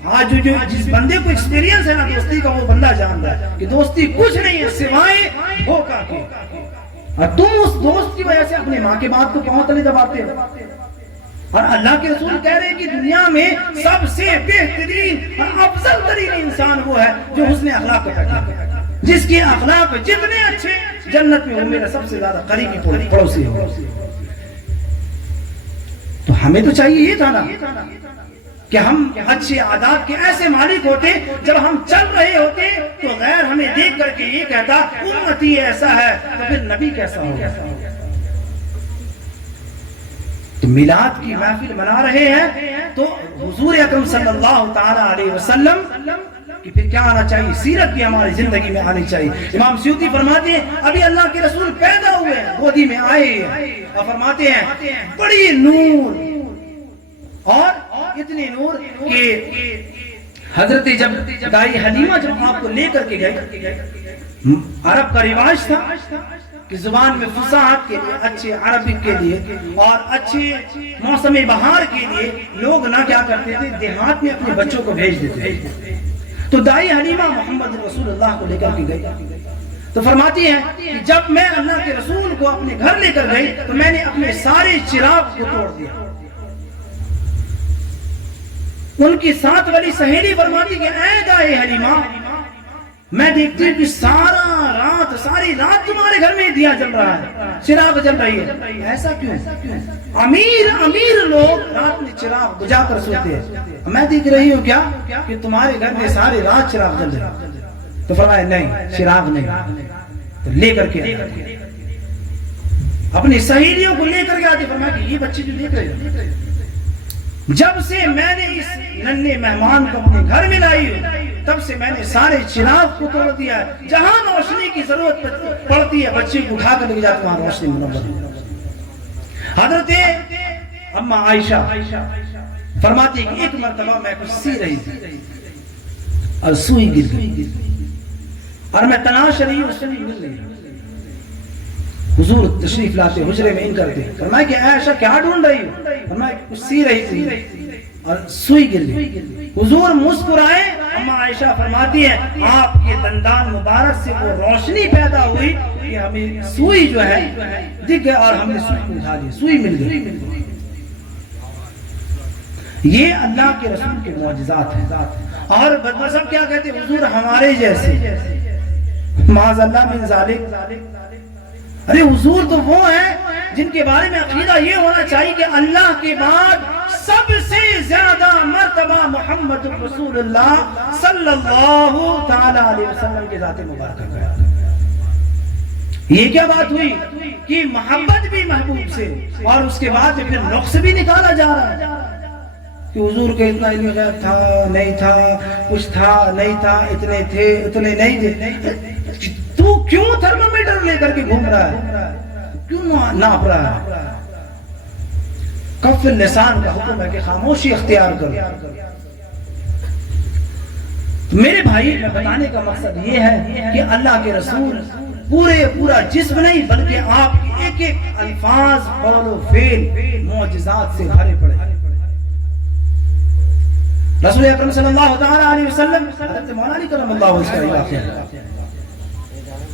آج جو جس بندے کو ایکسپیرینس ہے نا دوستی کا، وہ بندہ جانتا ہے کہ دوستی کچھ نہیں ہے سوائے دھوکہ کے. اور تم اس دوست کی وجہ سے اپنے ماں کے بات کو پاؤں تلے دباتے ہو. اور اللہ کے رسول کہہ رہے ہیں کہ دنیا میں سب سے بہترین اور افضل ترین انسان وہ ہے جو حسن اخلاق کا ہے، جس کے اخلاق جتنے اچھے جنت میں وہ میرا سب سے زیادہ قریبی پڑوسی ہو. تو ہمیں تو چاہیے یہ تھا نا کہ ہم اچھے عادات کے ایسے مالک ہوتے، جب ہم چل رہے ہوتے تو غیر ہمیں دیکھ کر کے یہ کہتا امتی ایسا ہے تو پھر نبی کیسا ہوگا. تو میلاد کی محفل منا رہے ہیں تو حضور اکرم صلی اللہ تعالی علیہ وسلم کہ پھر کیا آنا چاہیے، سیرت بھی ہماری زندگی میں آنی چاہیے. امام سیوطی فرماتے ہیں ابھی اللہ کے رسول پیدا ہوئے ہیں، گودی میں آئے اور فرماتے ہیں بڑی نور اور اتنے نور کہ حضرت جب دائی حلیمہ جب آپ کو لے کر کے گئے، عرب کا رواج تھا کہ زبان میں فصاحت کے لیے، اچھے عربی کے لیے اور اچھے موسم بہار کے لیے لوگ نہ کیا کرتے تھے، دیہات میں اپنے بچوں کو بھیج دیتے تھے. تو دائی حلیمہ محمد رسول اللہ کو لے کر کے گئی تو فرماتی ہیں کہ جب میں اللہ کے رسول کو اپنے گھر لے کر گئی تو میں نے اپنے سارے چراغ کو توڑ دیا. ان کی ساتھ والی سہیلی فرماتی کہ اے دائی حلیمہ، میں دیکھتی ہوں کہ ساری رات تمہارے گھر میں دیا جل رہا ہے، چراغ جل رہی ہے، ایسا کیوں؟ امیر لوگ رات میں چراغ بجھا کر سوتے ہیں، میں دیکھ رہی ہوں کیا کہ تمہارے گھر میں ساری رات چراغ جل رہا ہے. تو فرمایا نہیں، چراغ نہیں. تو لے کر کے اپنی سہیلیوں کو لے کر کے آتی، فرمایا کہ یہ بچے جو دیکھ رہے ہیں، جب سے میں نے اس ننھے مہمان کو اپنے گھر میں لائی ہوں تب سے میں نے سارے چراغ کو توڑ دیا ہے. جہاں روشنی کی ضرورت پڑتی ہے بچے کو اٹھا کر لے جاتے وہاں روشنی منور. حضرت اما عائشہ فرماتی کہ ایک مرتبہ میں کچھ سی رہی تھی اور سوئی گر گئی اور میں تلاش رہی ہوں، سوئی مل رہی. حضور تشریف لاتے حجرے میں ان کرتے، فرمایا کہ عائشہ کیا ڈھونڈ رہی ہو؟ فرمایا کہ کچھ سی رہی تھی اور سوئی گر گئی. حضور مسکرائے. اما عائشہ فرماتی ہے آپ کے دندان مبارک سے وہ روشنی پیدا ہوئی کہ ہمیں سوئی جو ہے دکھ گئی اور ہم نے سوئی کو اٹھا لی، سوئی مل گئی. یہ اللہ کے رسول کے معجزات ہیں. اور بدمذہب کیا کہتے ہیں، حضور ہمارے جیسے، معاذ اللہ من ذالک. ارے حضور تو وہ ہیں جن کے بارے میں عقیدہ یہ ہونا چاہیے کہ اللہ کے بعد سب سے زیادہ مرتبہ محمد رسول اللہ صلی اللہ تعالی علیہ وسلم کے ذات مبارکہ کا. یہ کیا بات ہوئی کہ محبت بھی محبوب سے اور اس کے بعد پھر نقص بھی نکالا جا رہا ہے کہ حضور کا اتنا علم غیب تھا نہیں تھا، کچھ تھا نہیں تھا، اتنے تھے اتنے نہیں تھے. تو کیوں تھرمومیٹر لے کر کے گھوم رہا ہے، کیوں ناپ رہا ہے؟ کف اللسان کا حکم ہے کہ خاموشی اختیار کرو. میرے بھائی میں بتانے کا مقصد یہ ہے کہ اللہ کے رسول پورا جسم نہیں بلکہ آپ کے ایک ایک الفاظ قول و فعل معجزات سے بھرے پڑے. رسول اکرم صلی اللہ تعالی علیہ وسلم حضرت مولانا علی کرم اللہ وجہہ کا واقعہ ہے.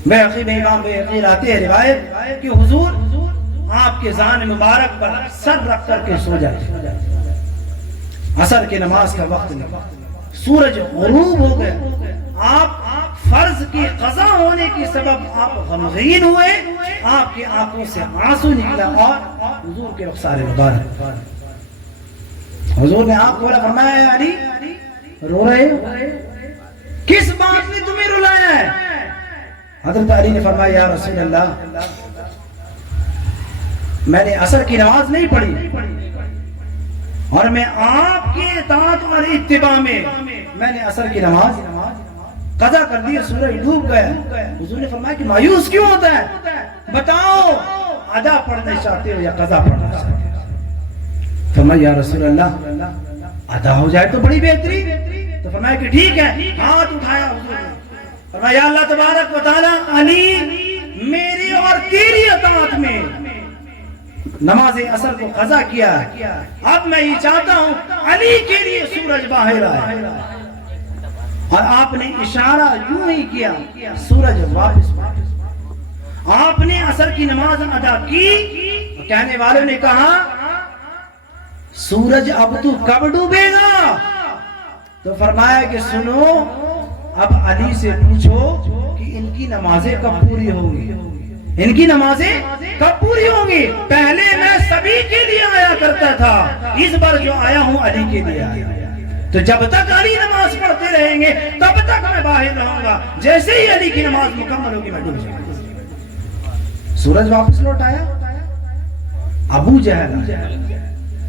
بیہقی میں امام بیہقی لاتے ہیں روایت کہ حضور آپ کے ذان مبارک پر سر رکھ کر کے سو جاتے. عصر کی نماز کا وقت نہیں، سورج غروب ہو گیا، آپ فرض کی قضا ہونے کی سبب آپ غمگین ہوئے، آپ کی آنکھوں سے آنسو نکلا اور حضور کے رخسار مبارک. حضور نے آپ کو فرمایا علی رو رہے ہو، کس بات نے تمہیں رلایا ہے؟ حضرت علی نے فرمایا یا رسول اللہ میں نے عصر کی نماز نہیں پڑھی اور میں آپ کے اطاعت اور اتباع میں نے عصر کی نماز قضا کر دی، سورج ڈوب گیا. حضور نے فرمایا کہ مایوس کیوں ہوتا ہے، بتاؤ ادا پڑھنا چاہتے ہو یا قضا پڑھنا چاہتے ہو؟ فرمایا یا رسول اللہ ادا ہو جائے تو بڑی بہتری. تو فرمایا کہ ٹھیک ہے. ہاتھ اٹھایا حضور نے، فرمایا یا اللہ تبارک و تعالی علی میری اور تیری اطاعت میں نماز اثر کو قضا کیا ہے، اب میں یہ چاہتا ہوں علی کے لیے سورج باہر آئے، اور آپ نے اشارہ یوں ہی کیا، سورج واپس آپ نے عصر کی نماز ادا کی، کہنے والوں نے کہا سورج اب تو کب ڈوبے گا؟ تو فرمایا کہ سنو، اب علی سے پوچھو کہ ان کی نمازیں کب پوری ہوں گی، ان کی نمازیں کب پوری ہوں گی؟ پہلے میں سبھی کے لیے آیا کرتا تھا، اس بار جو آیا ہوں علی کے لیے آیا، تو جب تک علی نماز پڑھتے رہیں گے تب تک میں باہر رہوں گا، جیسے ہی علی کی نماز مکمل ہوگی میں ڈوب جاؤں گا۔ سورج واپس لوٹ آیا، ابو جہل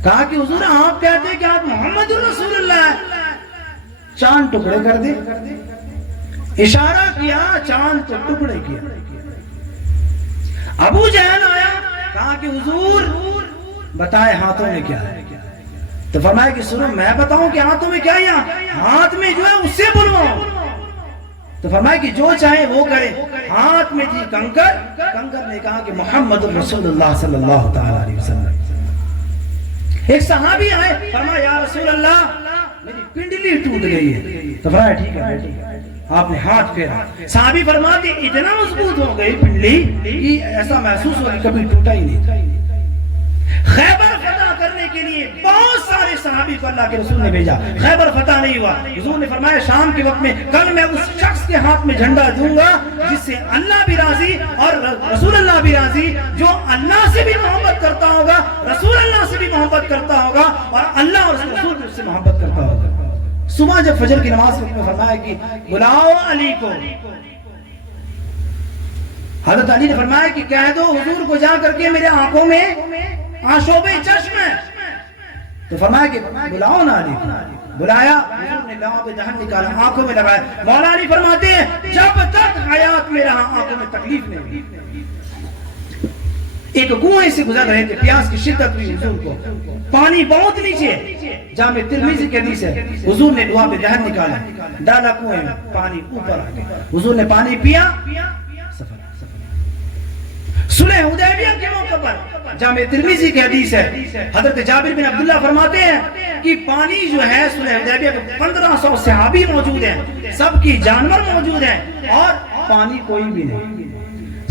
کہا کہ حضور آپ کہتے کہ آپ محمد رسول اللہ، چاند ٹکڑے کر دے، اشارہ کیا، چاند تو ٹکڑے کیا۔ ابو جہل آیا، کہا کہ حضور بتائے ہاتھوں میں کیا ہے؟ تو فرمایا کہ سنو میں بتاؤں کہ ہاتھوں میں کیا ہے؟ ہاتھ میں جو ہے اس سے بلواؤں۔ تو فرمایا کہ جو چاہے وہ کرے، ہاتھ میں تھی کنکر، کنکر نے کہا کہ محمد رسول اللہ صلی اللہ تعالی علیہ وسلم۔ ایک صحابی آئے، فرمایا یا رسول اللہ میری پنڈلی ٹوٹ گئی ہے، تو فرمایا ٹھیک ہے، آپ نے ہاتھ پھیرا، صحابی فرماتے اتنا مضبوط ہو گئی پنڈلی کہ ایسا محسوس ہوا کہ کبھی ٹوٹا ہی نہیں۔ خیبر فتح کرنے کے لیے بہت سارے صحابی کو اللہ کے رسول نے بھیجا، خیبر فتح نہیں ہوا۔ حضور نے فرمایا شام کے وقت میں کل میں اس شخص کے ہاتھ میں جھنڈا دوں گا جس سے اللہ بھی راضی اور رسول اللہ بھی راضی، جو اللہ سے بھی محبت کرتا ہوگا، رسول اللہ سے بھی محبت کرتا ہوگا، اور اللہ اور رسول بھی اس سے محبت کرتا ہوگا۔ صبح جب فجر کی نماز میں فرمایا کہ بلاؤ علی کو، حضرت علی نے فرمایا کہ کہہ دو حضور کو جا کر کے میرے آنکھوں میں آشوب چشم ہے، تو فرمایا کہ بلاؤ نا علی کو، بلایا، حضور نے لعاب دہن نکالا، آنکھوں میں لگایا۔ مولا علی فرماتے ہیں جب تک حیات میں رہا آنکھوں میں تکلیف نہیں ہوئی۔ ایک کنویں سے گزر رہے تھے، پیاس کی شدت ہوئی حضور کو، پانی بہت نیچے، جامع ترمذی کی حدیث ہے، حضور نے لعاب دہن نکالا، ڈالا کنویں میں، پانی اوپر آ گیا، حضور نے پانی پیا، صلح حدیبیہ کے موقع پر جامع ترمذی کی حدیث ہے، حضرت جابر بن عبداللہ فرماتے ہیں کہ پانی جو ہے صلح حدیبیہ میں 1500 صحابی موجود ہیں، سب کی جانور موجود ہیں، اور پانی کوئی بھی نہیں،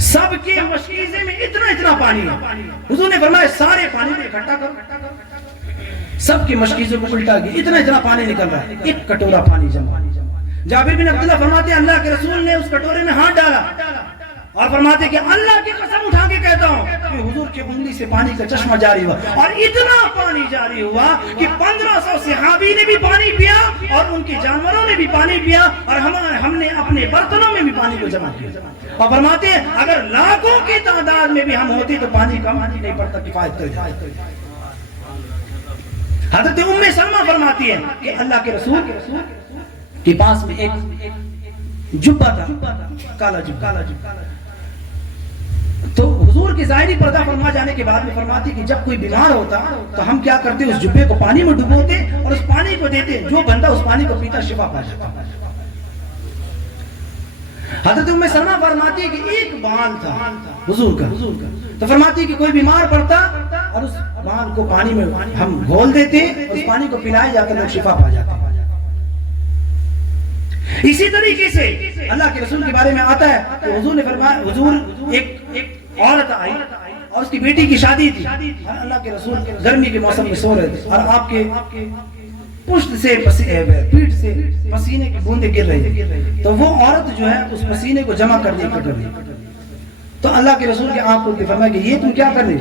سب کے مشکیزے میں اتنا پانی ہے۔ حضور نے فرمایا سارے پانی کو اکٹھا کرو، سب کے مشکیزوں کو الٹا کیا، اتنا پانی نکل رہا ہے، ایک کٹورا پانی جمع۔ جابر بن عبداللہ فرماتے ہیں اللہ کے رسول نے اس کٹورے میں ہاتھ ڈالا اور فرماتے کہ اللہ کی قسم اٹھا کے کہتا ہوں کہ حضور کی انگلی سے پانی کا چشمہ جاری ہوا، اور اتنا پانی جاری ہوا کہ 1500 صحابی نے بھی پانی پیا اور ان کے جانوروں نے بھی پانی پیا، اور ہم نے اپنے برتنوں میں بھی پانی کو جمع کیا، اور فرماتے ہیں اگر لاکھوں کی تعداد میں بھی ہم ہوتے تو پانی کم نہیں پڑتا، کفایت کر جائے۔ حضرت ام سلمہ فرماتی ہے کہ اللہ کے رسول کے پاس میں ایک جبہ تھا، کالا جبہ، تو حضور کی ظاہری پردہ فرما جانے کے بعد میں فرماتی کہ جب کوئی بیمار ہوتا تو ہم کیا کرتے، اس جبے کو پانی میں ڈبوتے اور اس پانی کو دیتے، جو بندہ اس پانی کو پیتا شفا پا جاتا۔ حضرت ام سلمہ فرماتی ہے کہ ایک بال تھا حضور کا، تو فرماتی کہ کوئی بیمار پڑتا اور اس بال کو پانی میں ہم گھول دیتے، اس پانی کو پلائے جاتے، لوگ شفا پا جاتے۔ اسی طریقے سے اللہ کے رسول کے بارے میں آتا ہے کہ حضور نے فرمایا، حضور ایک عورت آئی اور اس کی بیٹی کی شادی تھی، اور اللہ کے رسول گرمی کے موسم میں سو رہے تھے، اور آپ کے پشت سے پیٹھ سے پسینے کی بوندیں گر رہی تھی، تو وہ عورت جو ہے اس پسینے کو جمع کر دی، کر دی، تو اللہ کے رسول کی آنکھ کھلتی، فرمایا کہ یہ تم کیا کر رہی؟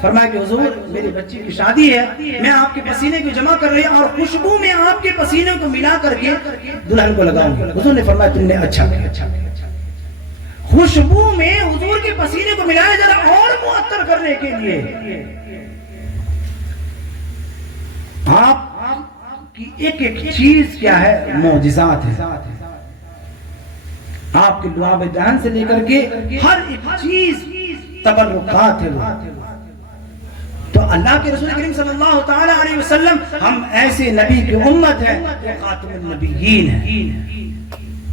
فرمایا کہ حضور میری بچی کی شادی ہے، میں آپ کے پسینے کو جمع کر رہی ہوں اور خوشبو میں آپ کے پسینے کو ملا کر کے دلہن کو لگاؤں گا۔ حضور نے فرمایا تم نے اچھا کیا، خوشبو میں حضور کے پسینے کو ملایا ذرا اور معطر کرنے کے لیے۔ آپ کی ایک ایک چیز کیا ہے، معجزات ہے، آپ کے لعاب دہن سے لے کر کے ہر ایک چیز تبرکات ہے۔ تو اللہ کے رسول کریم صلی اللہ تعالی علیہ وسلم ہم ایسے نبی کی امت ہے جو خاتم النبیین ہے،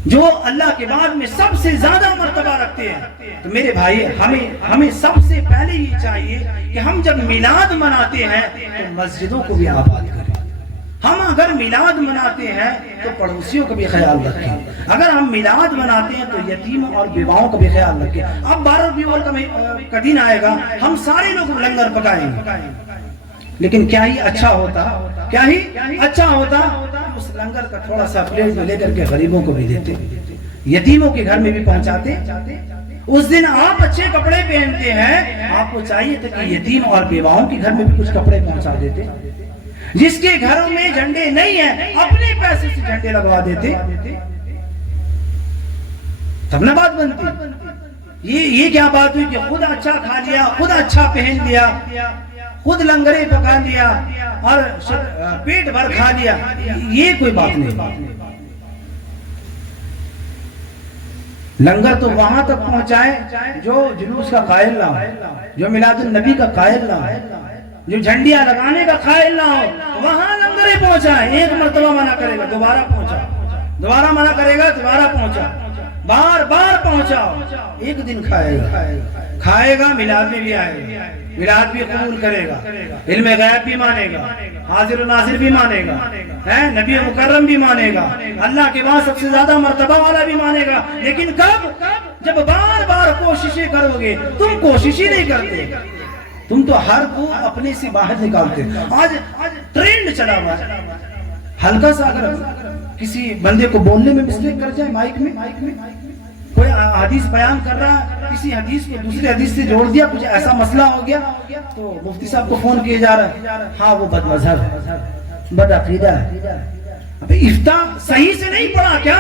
جو اللہ کے بعد میں سب سے زیادہ مرتبہ رکھتے ہیں. تو میرے بھائی ہمیں سب سے پہلے یہ چاہیے کہ ہم جب میلاد مناتے ہیں تو مسجدوں کو بھی آباد کریں. ہم اگر میلاد مناتے ہیں تو پڑوسیوں کا بھی خیال رکھیں. اگر ہم میلاد مناتے ہیں تو یتیموں اور بیواؤں کا بھی خیال رکھیں. اب 12 ربیع الاول کا دن آئے گا, ہم سارے لوگ لنگر پکائیں گے, لیکن کیا ہی اچھا ہوتا اس لنگر کا تھوڑا سا پلیٹ میں لے کر کے غریبوں کو بھی دیتے, یتیموں کے گھر میں بھی پہنچاتے. اس دن آپ اچھے کپڑے پہنتے ہیں, آپ کو چاہیے تھا کہ یتیم اور بیواؤں کے گھر میں بھی کچھ کپڑے پہنچا دیتے. جس کے گھروں میں جھنڈے نہیں ہیں اپنے پیسے سے جھنڈے لگوا دیتے, تب نہ بات بنتی. یہ کیا بات ہوئی کہ خود اچھا کھا لیا, خود اچھا پہن لیا, خود لنگرے پکا لیا اور پیٹ بھر کھا لیا, یہ کوئی بات نہیں. لنگر تو وہاں تک پہنچائے جو جلوس کا قائل نہ ہو, جو میلاد النبی کا قائل نہ ہو, جو جھنڈیاں لگانے کا قائل نہ ہو, وہاں لنگرے پہنچائے. ایک مرتبہ منع کرے گا دوبارہ پہنچا, دوبارہ منع کرے گا دوبارہ پہنچا, بار بار پہنچاؤ. ایک دن کھائے گا میلاد میں بھی آئے گا, میلاد بھی قبول کرے گا, علم غیب بھی مانے گا, حاضر و ناظر بھی مانے گا, نبی مکرم بھی مانے گا, اللہ کے بعد سب سے زیادہ مرتبہ والا بھی مانے گا. لیکن کب؟ جب بار بار کوششیں کرو گے. تم کوشش ہی نہیں کرتے, تم تو ہر کو اپنے سے باہر نکالتے. آج ٹرینڈ چلا ہوا ہے, ہلکا سا اگر کسی بندے کو بولنے میں مسٹیک کر جائے, مائک میں کوئی حدیث بیان کر رہا ہے, کسی حدیث کو دوسری حدیث سے جوڑ دیا, کچھ ایسا مسئلہ ہو گیا تو مفتی صاحب کو فون کیا جا رہا ہے, ہاں وہ بد مذہب ہے, بد عقیدہ ہے. ابھی افتاء صحیح سے نہیں پڑھا کیا؟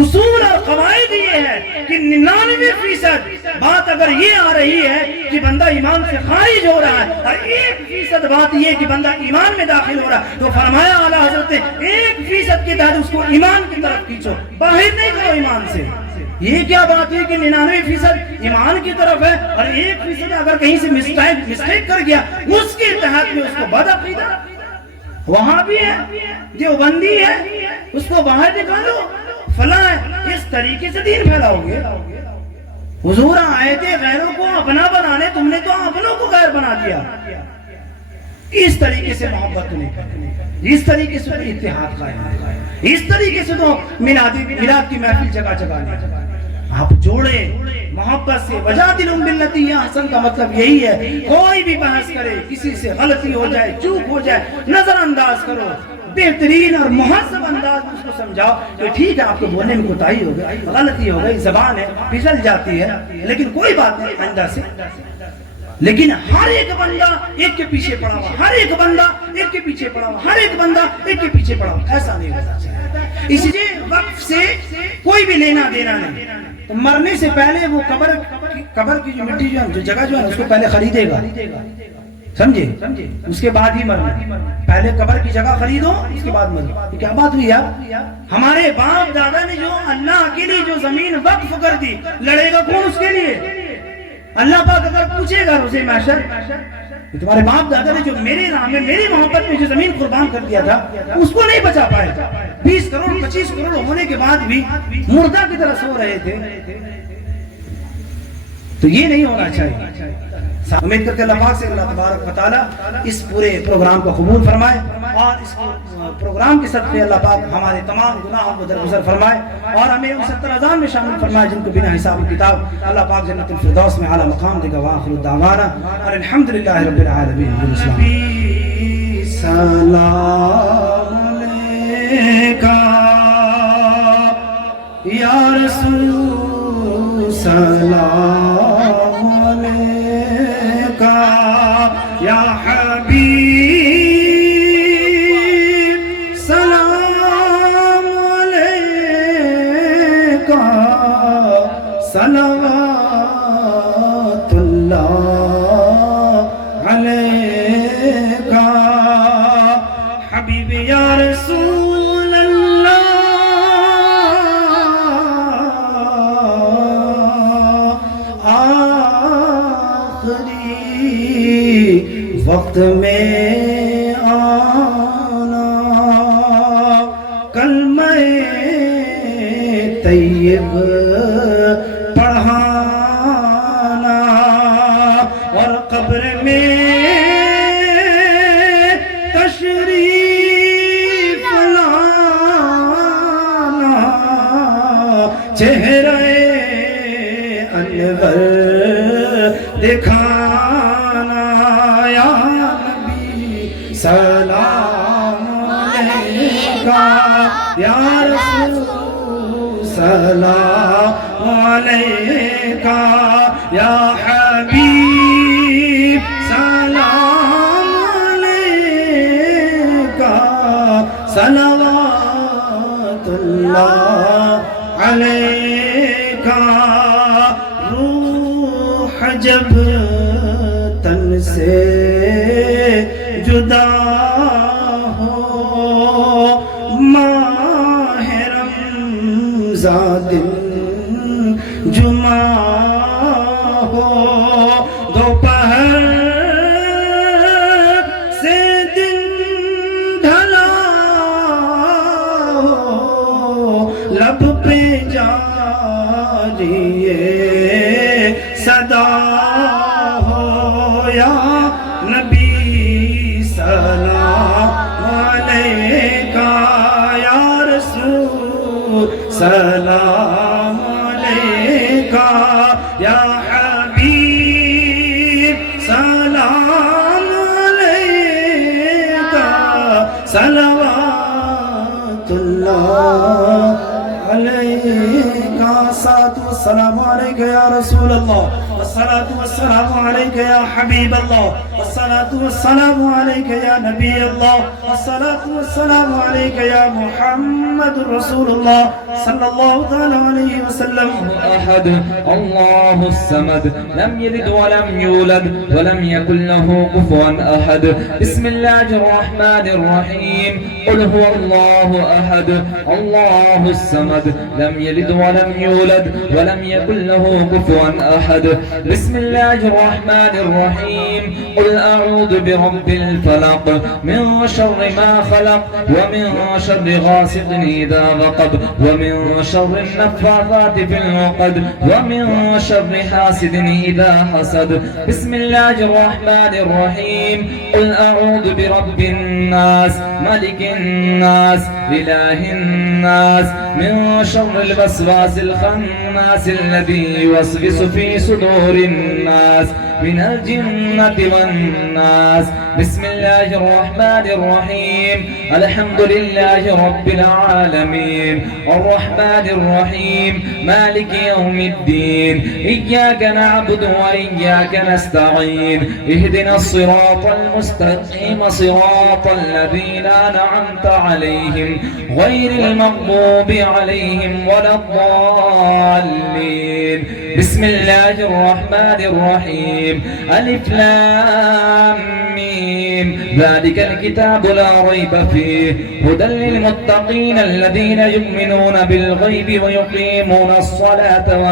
اصول اور قواعد یہ ہے کہ 99% بات اگر یہ آ رہی ہے کہ بندہ ایمان سے خارج ہو رہا ہے اور 1% بات یہ کہ بندہ ایمان میں داخل ہو رہا ہے, تو فرمایا اعلیٰ حضرت نے 1% کے تحت اس کو ایمان کی طرف کھینچو, باہر نہیں کرو ایمان سے. یہ کیا بات ہے کہ 99% ایمان کی طرف ہے اور 1% اگر کہیں سے مسٹیک کر گیا اس کے تحت میں اس کو بد عقیدہ, وہاں بھی ہے, دیوبندی ہے, اس کو باہر نکالو, فلاں ہے. اس طریقے سے دین پھیلاؤ گے. حضور آئے تھے غیروں کو اپنا بنانے, تم نے تو اپنوں کو غیر بنا دیا. اس طریقے سے محبت نہیں کرنی, اس طریقے سے تو اتحاد قائم ہے, اس طریقے سے تو میلاد کی محفل جگہ جگہ نہیں. آپ جوڑے محبت سے. وجادلہم باللتی ہی احسن کا مطلب یہی ہے, کوئی بھی بحث کرے, کسی سے غلطی ہو جائے, چوک ہو جائے, نظر انداز کرو, بہترین اور مہذب انداز میں اس کو سمجھاؤ کہ ٹھیک ہے آپ کو بولنے میں کوتاہی ہو گئی, غلطی ہو گئی, زبان ہے پھسل جاتی ہے, لیکن کوئی بات نہیں آئندہ سے. لیکن ہر ایک بندہ ایک کے پیچھے پڑا ہوا, ہر ایک بندہ ایک کے پیچھے پڑا ہوا, ہر ایک بندہ ایک کے پیچھے پڑا ہوا, ایسا نہیں ہونا چاہیے. اس لیے وقف سے کوئی بھی لینا دینا نہیں. تو مرنے سے پہلے وہ قبر کی جو مٹی جو جگہ جو ہے اس کو پہلے خریدے گا, سمجھے, اس کے بعد ہی مرنا. پہلے قبر کی جگہ خریدو, اس کے بعد مرنا. کیا بات ہوئی یار؟ ہمارے باپ دادا نے جو اللہ کے لیے جو زمین وقف کر دی, لڑے گا کون اس کے لیے؟ اللہ پاک اگر پوچھے گا روزے محشر, تمہارے باپ دادا نے جو میرے نام میں میری محبت میں جو زمین قربان کر دیا تھا اس کو نہیں بچا پائے. 20 کروڑ 25 کروڑ ہونے کے بعد بھی مردہ کی طرح سو رہے تھے. تو یہ نہیں ہونا چاہیے. امید کرتے اللہ پاک سے اللہ تبارک و تعالی اس پورے پروگرام کو قبول فرمائے اور اس پروگرام کے صدقے اللہ پاک ہمارے تمام گناہوں کو درگزر فرمائے اور ہمیں ان 70 اذان میں شامل فرمائے جن کو بنا حساب و کتاب اللہ پاک جنت الفردوس میں اعلی مقام دے گا. وآخر دعوانا اور الحمدللہ رب العالمین. سلام علیکہ یا رسول, سلام علیکہ یا حبیب, سلام علیکہ صلوات اللہ علیکہ حبیب یا رسول اللہ. وقت میں آنا کلمہ دلبر دکھانا یا نبی سلام علیکہ یا رسول سلام علیکہ یا حبیب سلام علیکہ صلوات اللہ علیکہ روح جب تن سے جدا ہو ماہ رمضان دن جمعہ ہو دوپہر سے دن ڈھلا ہو لب پہ جاری صدا ہو یا نبی سلام علیکہ یا رسول سلام علیکہ یا حبیب سلام علیکہ صلوات اللہ علیکہ الصلاة والسلام علیکہ یا رسول اللہ والصلاة والسلام علیکہ یا حبیب اللہ والصلاة والسلام علیکہ یا نبی اللہ والصلاة والسلام علیکہ یا محمد رسول اللہ صلی اللہ علیہ وسلم أحد الله الصمد لم يلد ولم يولد ولم يكن له كفوا أحد بسم الله الرحمن الرحيم قل هو الله أحد الله الصمد لم يلد ولم يولد ولم يكن له كفوا أحد بسم الله الرحمن الرحيم قل أعوذ برب الفلق من شر ما خلق ومن شر غاسق إذا وقب ومن شر النفاثات في العقد ومن شر حاسد إذا حسد بسم الله الرحمن الرحيم قل أعوذ برب الناس ملك الناس إله الناس من شر الوسواس الخناس الذي يوسوس في صدور الناس من الجنة والناس بسم الله الرحمن الرحيم الحمد لله رب العالمين الرحمن الرحيم مالك يوم الدين إياك نعبد وإياك نستعين اهدنا الصراط المستقيم صراط الذين أنعمت عليهم غير المغضوب عليهم ولا الضالين بسم الله الرحمن الرحيم ألف لام ميم ذلك الكتاب لا ريب فيه هدى للمتقين الذين يؤمنون بالغيب ويقيمون الصلاة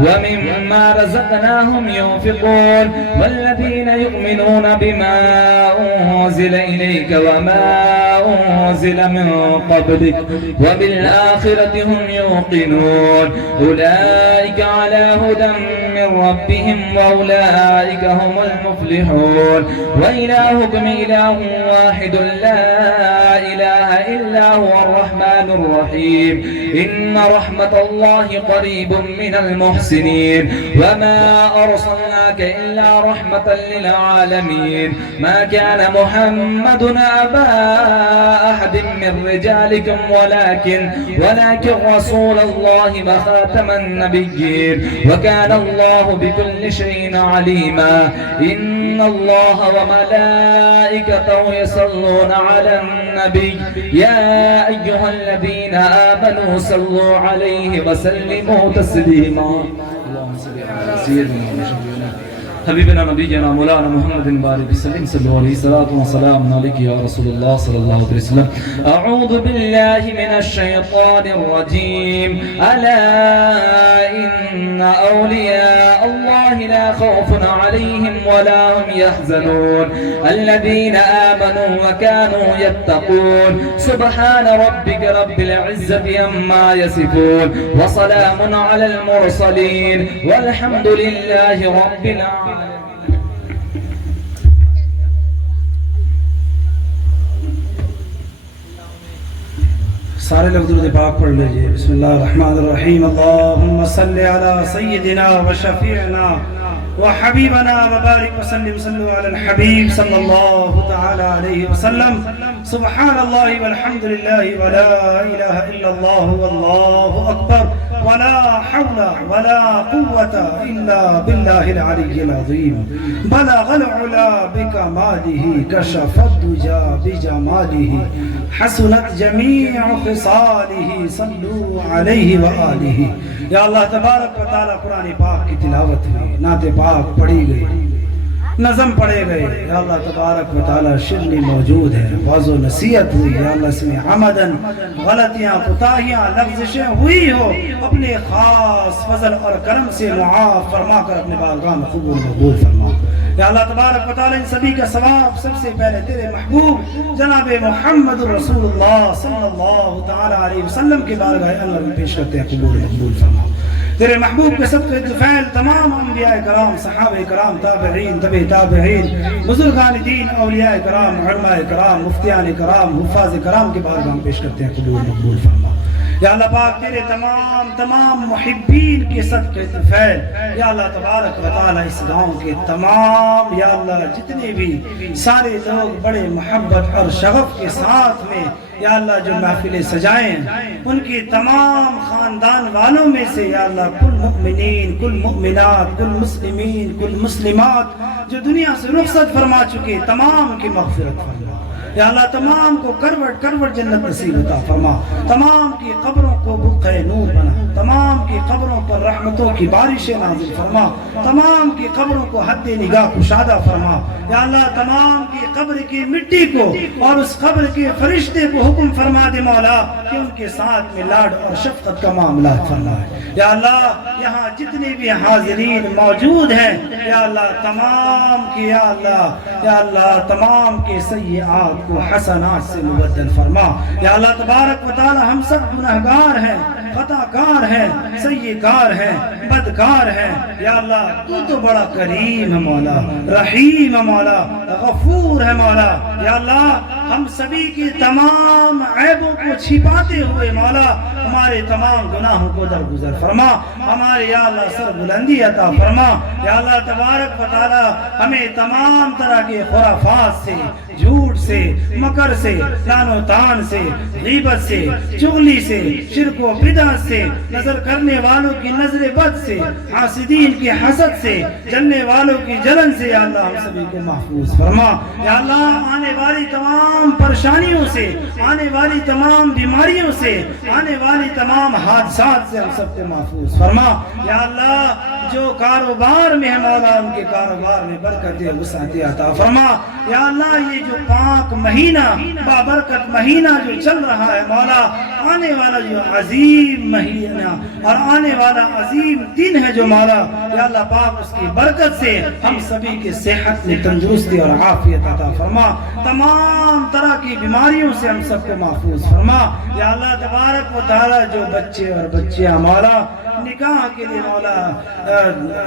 ومما رزقناهم ينفقون والذين يؤمنون بما أنزل إليك وما أنزل من قبلك وبالآخرة هم يوقنون أولئك على هدى من ربهم وأولئك هم المفلحون وإلهكم إله واحد لا إله إلا هو الرحمن الرحيم إن رحمة الله قريب من المحسنين وما أرسلناك إلا رحمة للعالمين ما كان محمد أبا أحد من رجالكم ولكن رسول الله وخاتم النبيين وكان الله بكل شيء عليما إن الله وملائكته يصلون على النبي يا أيها الذين آمنوا صلوا عليه وسلموا تسليما اللهم صل على سيدنا حبیبنا نبینا مولانا محمد بارک وسلم صلی اللہ علیہ وسلم علیک یا رسول اللہ صلی اللہ علیہ وسلم اعوذ باللہ من الشیطان الرجیم الا ان اولیاء اللہ لا خوف علیہم ولا هم يحزنون الذين آمنوا وكانوا يتقون سبحان ربك رب العزة عما يصفون وسلام على المرسلين والحمد لله رب العالمين سارے لوگ درود پاک پڑھ لیجئے. بسم اللہ الرحمن الرحیم. اللہم صلی علی سیدنا و شفیعنا و حبیبنا و بارک وسلم. صلو علی الحبیب صلی اللہ تعالی علیہ وسلم. سبحان اللہ والحمد للہ ولا الہ الا اللہ واللہ اکبر ولا حول ولا قوة الا باللہ العلی العظیم. بلغ العلا بکمالہ کشف الدجا بجمالہ حسنت جمیع خصالہ صلو علیہ وآلہ. یا اللہ تبارک و تعالی قرآن پاک کی تلاوت ہوئی، نعت پاک پڑھی گئی، نظم پڑھے گئے. یا اللہ تبارک و تعالی شرنی موجود ہے، واضح و نصیحت ہوئی. یا اللہ اس میں عمدن غلطیاں کوتاہیاں لفظشیں ہوئی ہو، اپنے خاص فضل اور کرم سے معاف فرما کر اپنے بارگاہ میں قبول مقبول فرما. یا اللہ تبارک و تعالی ان سبھی کا ثواب سب سے پہلے تیرے محبوب جناب محمد رسول اللہ صلی اللہ تعالی علیہ وسلم کے بارگاہ انور میں پیش کرتے ہیں، قبول مقبول فرما. تیرے محبوب کے صدقے طفیل تمام انبیاء کرام، صحابہ کرام، تابعین، تبع تابعین، بزرگان دین، اولیاء کرام، علماء کرام، مفتیان کرام، حفاظ کرام کے بارگاہ میں پیش کرتے ہیں، قبول مقبول فرما. یا اللہ پاک تیرے تمام محبین کے صدقے طفیل، یا اللہ تبارک و تعالی اس گاؤں کے تمام یا اللہ جتنے بھی سارے لوگ بڑے محبت اور شغف کے ساتھ میں یا اللہ جو محفلیں سجائیں ان کی تمام خاندان والوں میں سے یا اللہ کل مؤمنین، کل مؤمنات، کل مسلمین، کل مسلمات جو دنیا سے رخصت فرما چکے تمام کی مغفرت فرما. یا اللہ تمام کو کروٹ کروٹ جنت نصیب عطا فرما. تمام کی قبروں کو بقعہ نور بنا. تمام کی قبروں پر رحمتوں کی بارشیں نازل فرما. تمام کی قبروں کو حد نگاہ کشادہ فرما. یا اللہ تمام کی قبر کی مٹی کو اور اس قبر کے فرشتے کو حکم فرما دے مولا کہ ان کے ساتھ میں لاڈ اور شفقت کا معاملات فرما ہے. یا اللہ یہاں جتنے بھی حاضرین موجود ہیں یا اللہ تمام کی یا اللہ تمام کے سیئات کو حسنات سے مبدل فرما. یا اللہ تبارک و تعالی ہم سب گناہگار ہیں، خطا کار ہیں، سیئکار ہیں، بدکار ہیں. یا اللہ تو بڑا کریم ہے مولا، رحیم ہے مولا، غفور ہے مولا. یا اللہ ہم سبھی کی تمام عیبوں کو چھپاتے ہوئے مولا ہمارے تمام گناہوں کو درگزر فرما. ہمارے یا اللہ سر بلندی عطا فرما. یا اللہ تبارک و تعالی ہمیں تمام طرح کے خرافات سے، جھوٹ سے، مکر سے، لعن و طعن سے، غیبت سے، چغلی سے، شرک و بدعت سے، نظر کرنے والوں کی نظر بد سے، حاسدین کی حسد سے، جلنے والوں کی جلن سے یا اللہ ہم سبھی کو محفوظ فرما. یا اللہ آنے والی تمام پریشانیوں سے، آنے والی تمام بیماریوں سے، آنے والی تمام حادثات سے ہم سب کو محفوظ فرما. یا اللہ جو کاروبار میں ہے مولا ان کے کاروبار میں برکت وسعت عطا فرما. یا اللہ یہ جو پاک مہینہ بابرکت مہینہ جو چل رہا ہے مولا، آنے والا جو عظیم مہینہ اور آنے والا عظیم دن ہے جو مولا یا اللہ پاک اس کی برکت سے ہم سبھی کے صحت میں تندرستی اور عافیت عطا فرما. تمام طرح کی بیماریوں سے ہم سب کو محفوظ فرما. یا اللہ تبارک و تعالی جو بچے اور بچیاں مولا نکاح کے لیے مولا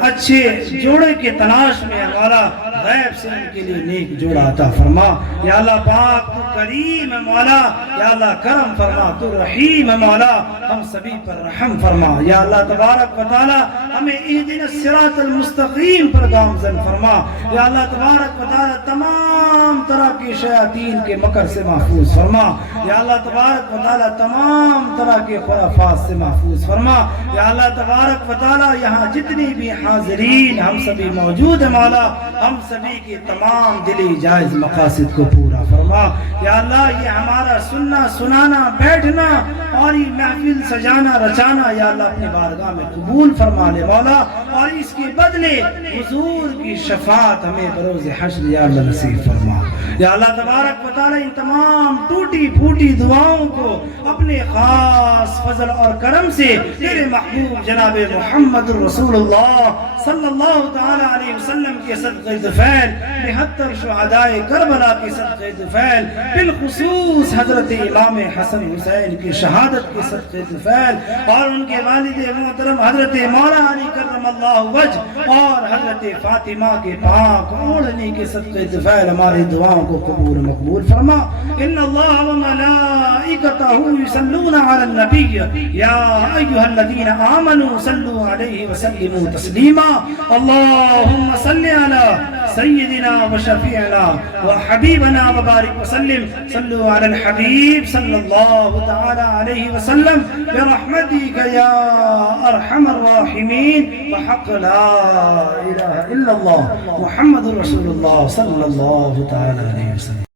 اچھے جوڑے کے تلاش میں مولا غیب سے ان کے لیے نیک جوڑا عطا فرما. یا اللہ پاک تو کریم ہے مولا، یا اللہ کرم فرما. تو رحیم ہے مولا، ہم سبھی پر رحم فرما. یا اللہ تبارک و تعالی ہمیں اہدنا الصراط المستقیم پر گامزن فرما. یا اللہ تبارک و تعالی تمام طرح کی شیاطین کے مکر سے محفوظ فرما. یا اللہ تبارک و تعالی تمام طرح کے خرافات سے محفوظ فرما. یا اللہ تبارک و تعالی یہاں جتنی بھی حاضرین ہم سبھی موجود ہیں مولا ہم سبھی کے تمام دلی جائز مقاصد کو پورا فرما. یا اللہ یہ ہمارا سننا سنانا بیٹھنا اور یہ محفل سجانا رچانا یا اللہ اپنے بارگاہ میں قبول فرما لے مولا، اور اس کے بدلے حضور کی شفاعت ہمیں بروز حشر یا اللہ نصیب فرما. یا اللہ تبارک و تعالی ان تمام ٹوٹی پھوٹی دعاؤں کو اپنے خاص فضل اور کرم سے تیرے محبوب جناب محمد رسول اللہ صلی اللہ تعالی علیہ وسلم کے صدقے طفیل، 72 شہدائے کربلا کے صدقے طفیل، بالخصوص حضرت امام حسن حسین کی شہادت کے صدقے طفیل، اور ان کے والد محترم حضرت مولا علی کرم اللہ وجہ اور حضرت فاطمہ کے پاک اوڑھنے کے صدقے طفیل ہماری دعاؤں کو قبول مقبول فرما. ان اللہ وملائکتہ یصلون علی النبی یا ایھا الذین آمنوا صلوا علیہ وسلموا تسلیما. اللہم صلی علی سیدنا وشفیعنا وحبیبنا وبارک وسلم. صلوا علی الحبیب صلی اللہ تعالی علیہ وسلم برحمتک یا ارحم الراحمین بحق لا الہ الا اللہ محمد رسول اللہ صلی اللہ تعالی علیہ وسلم.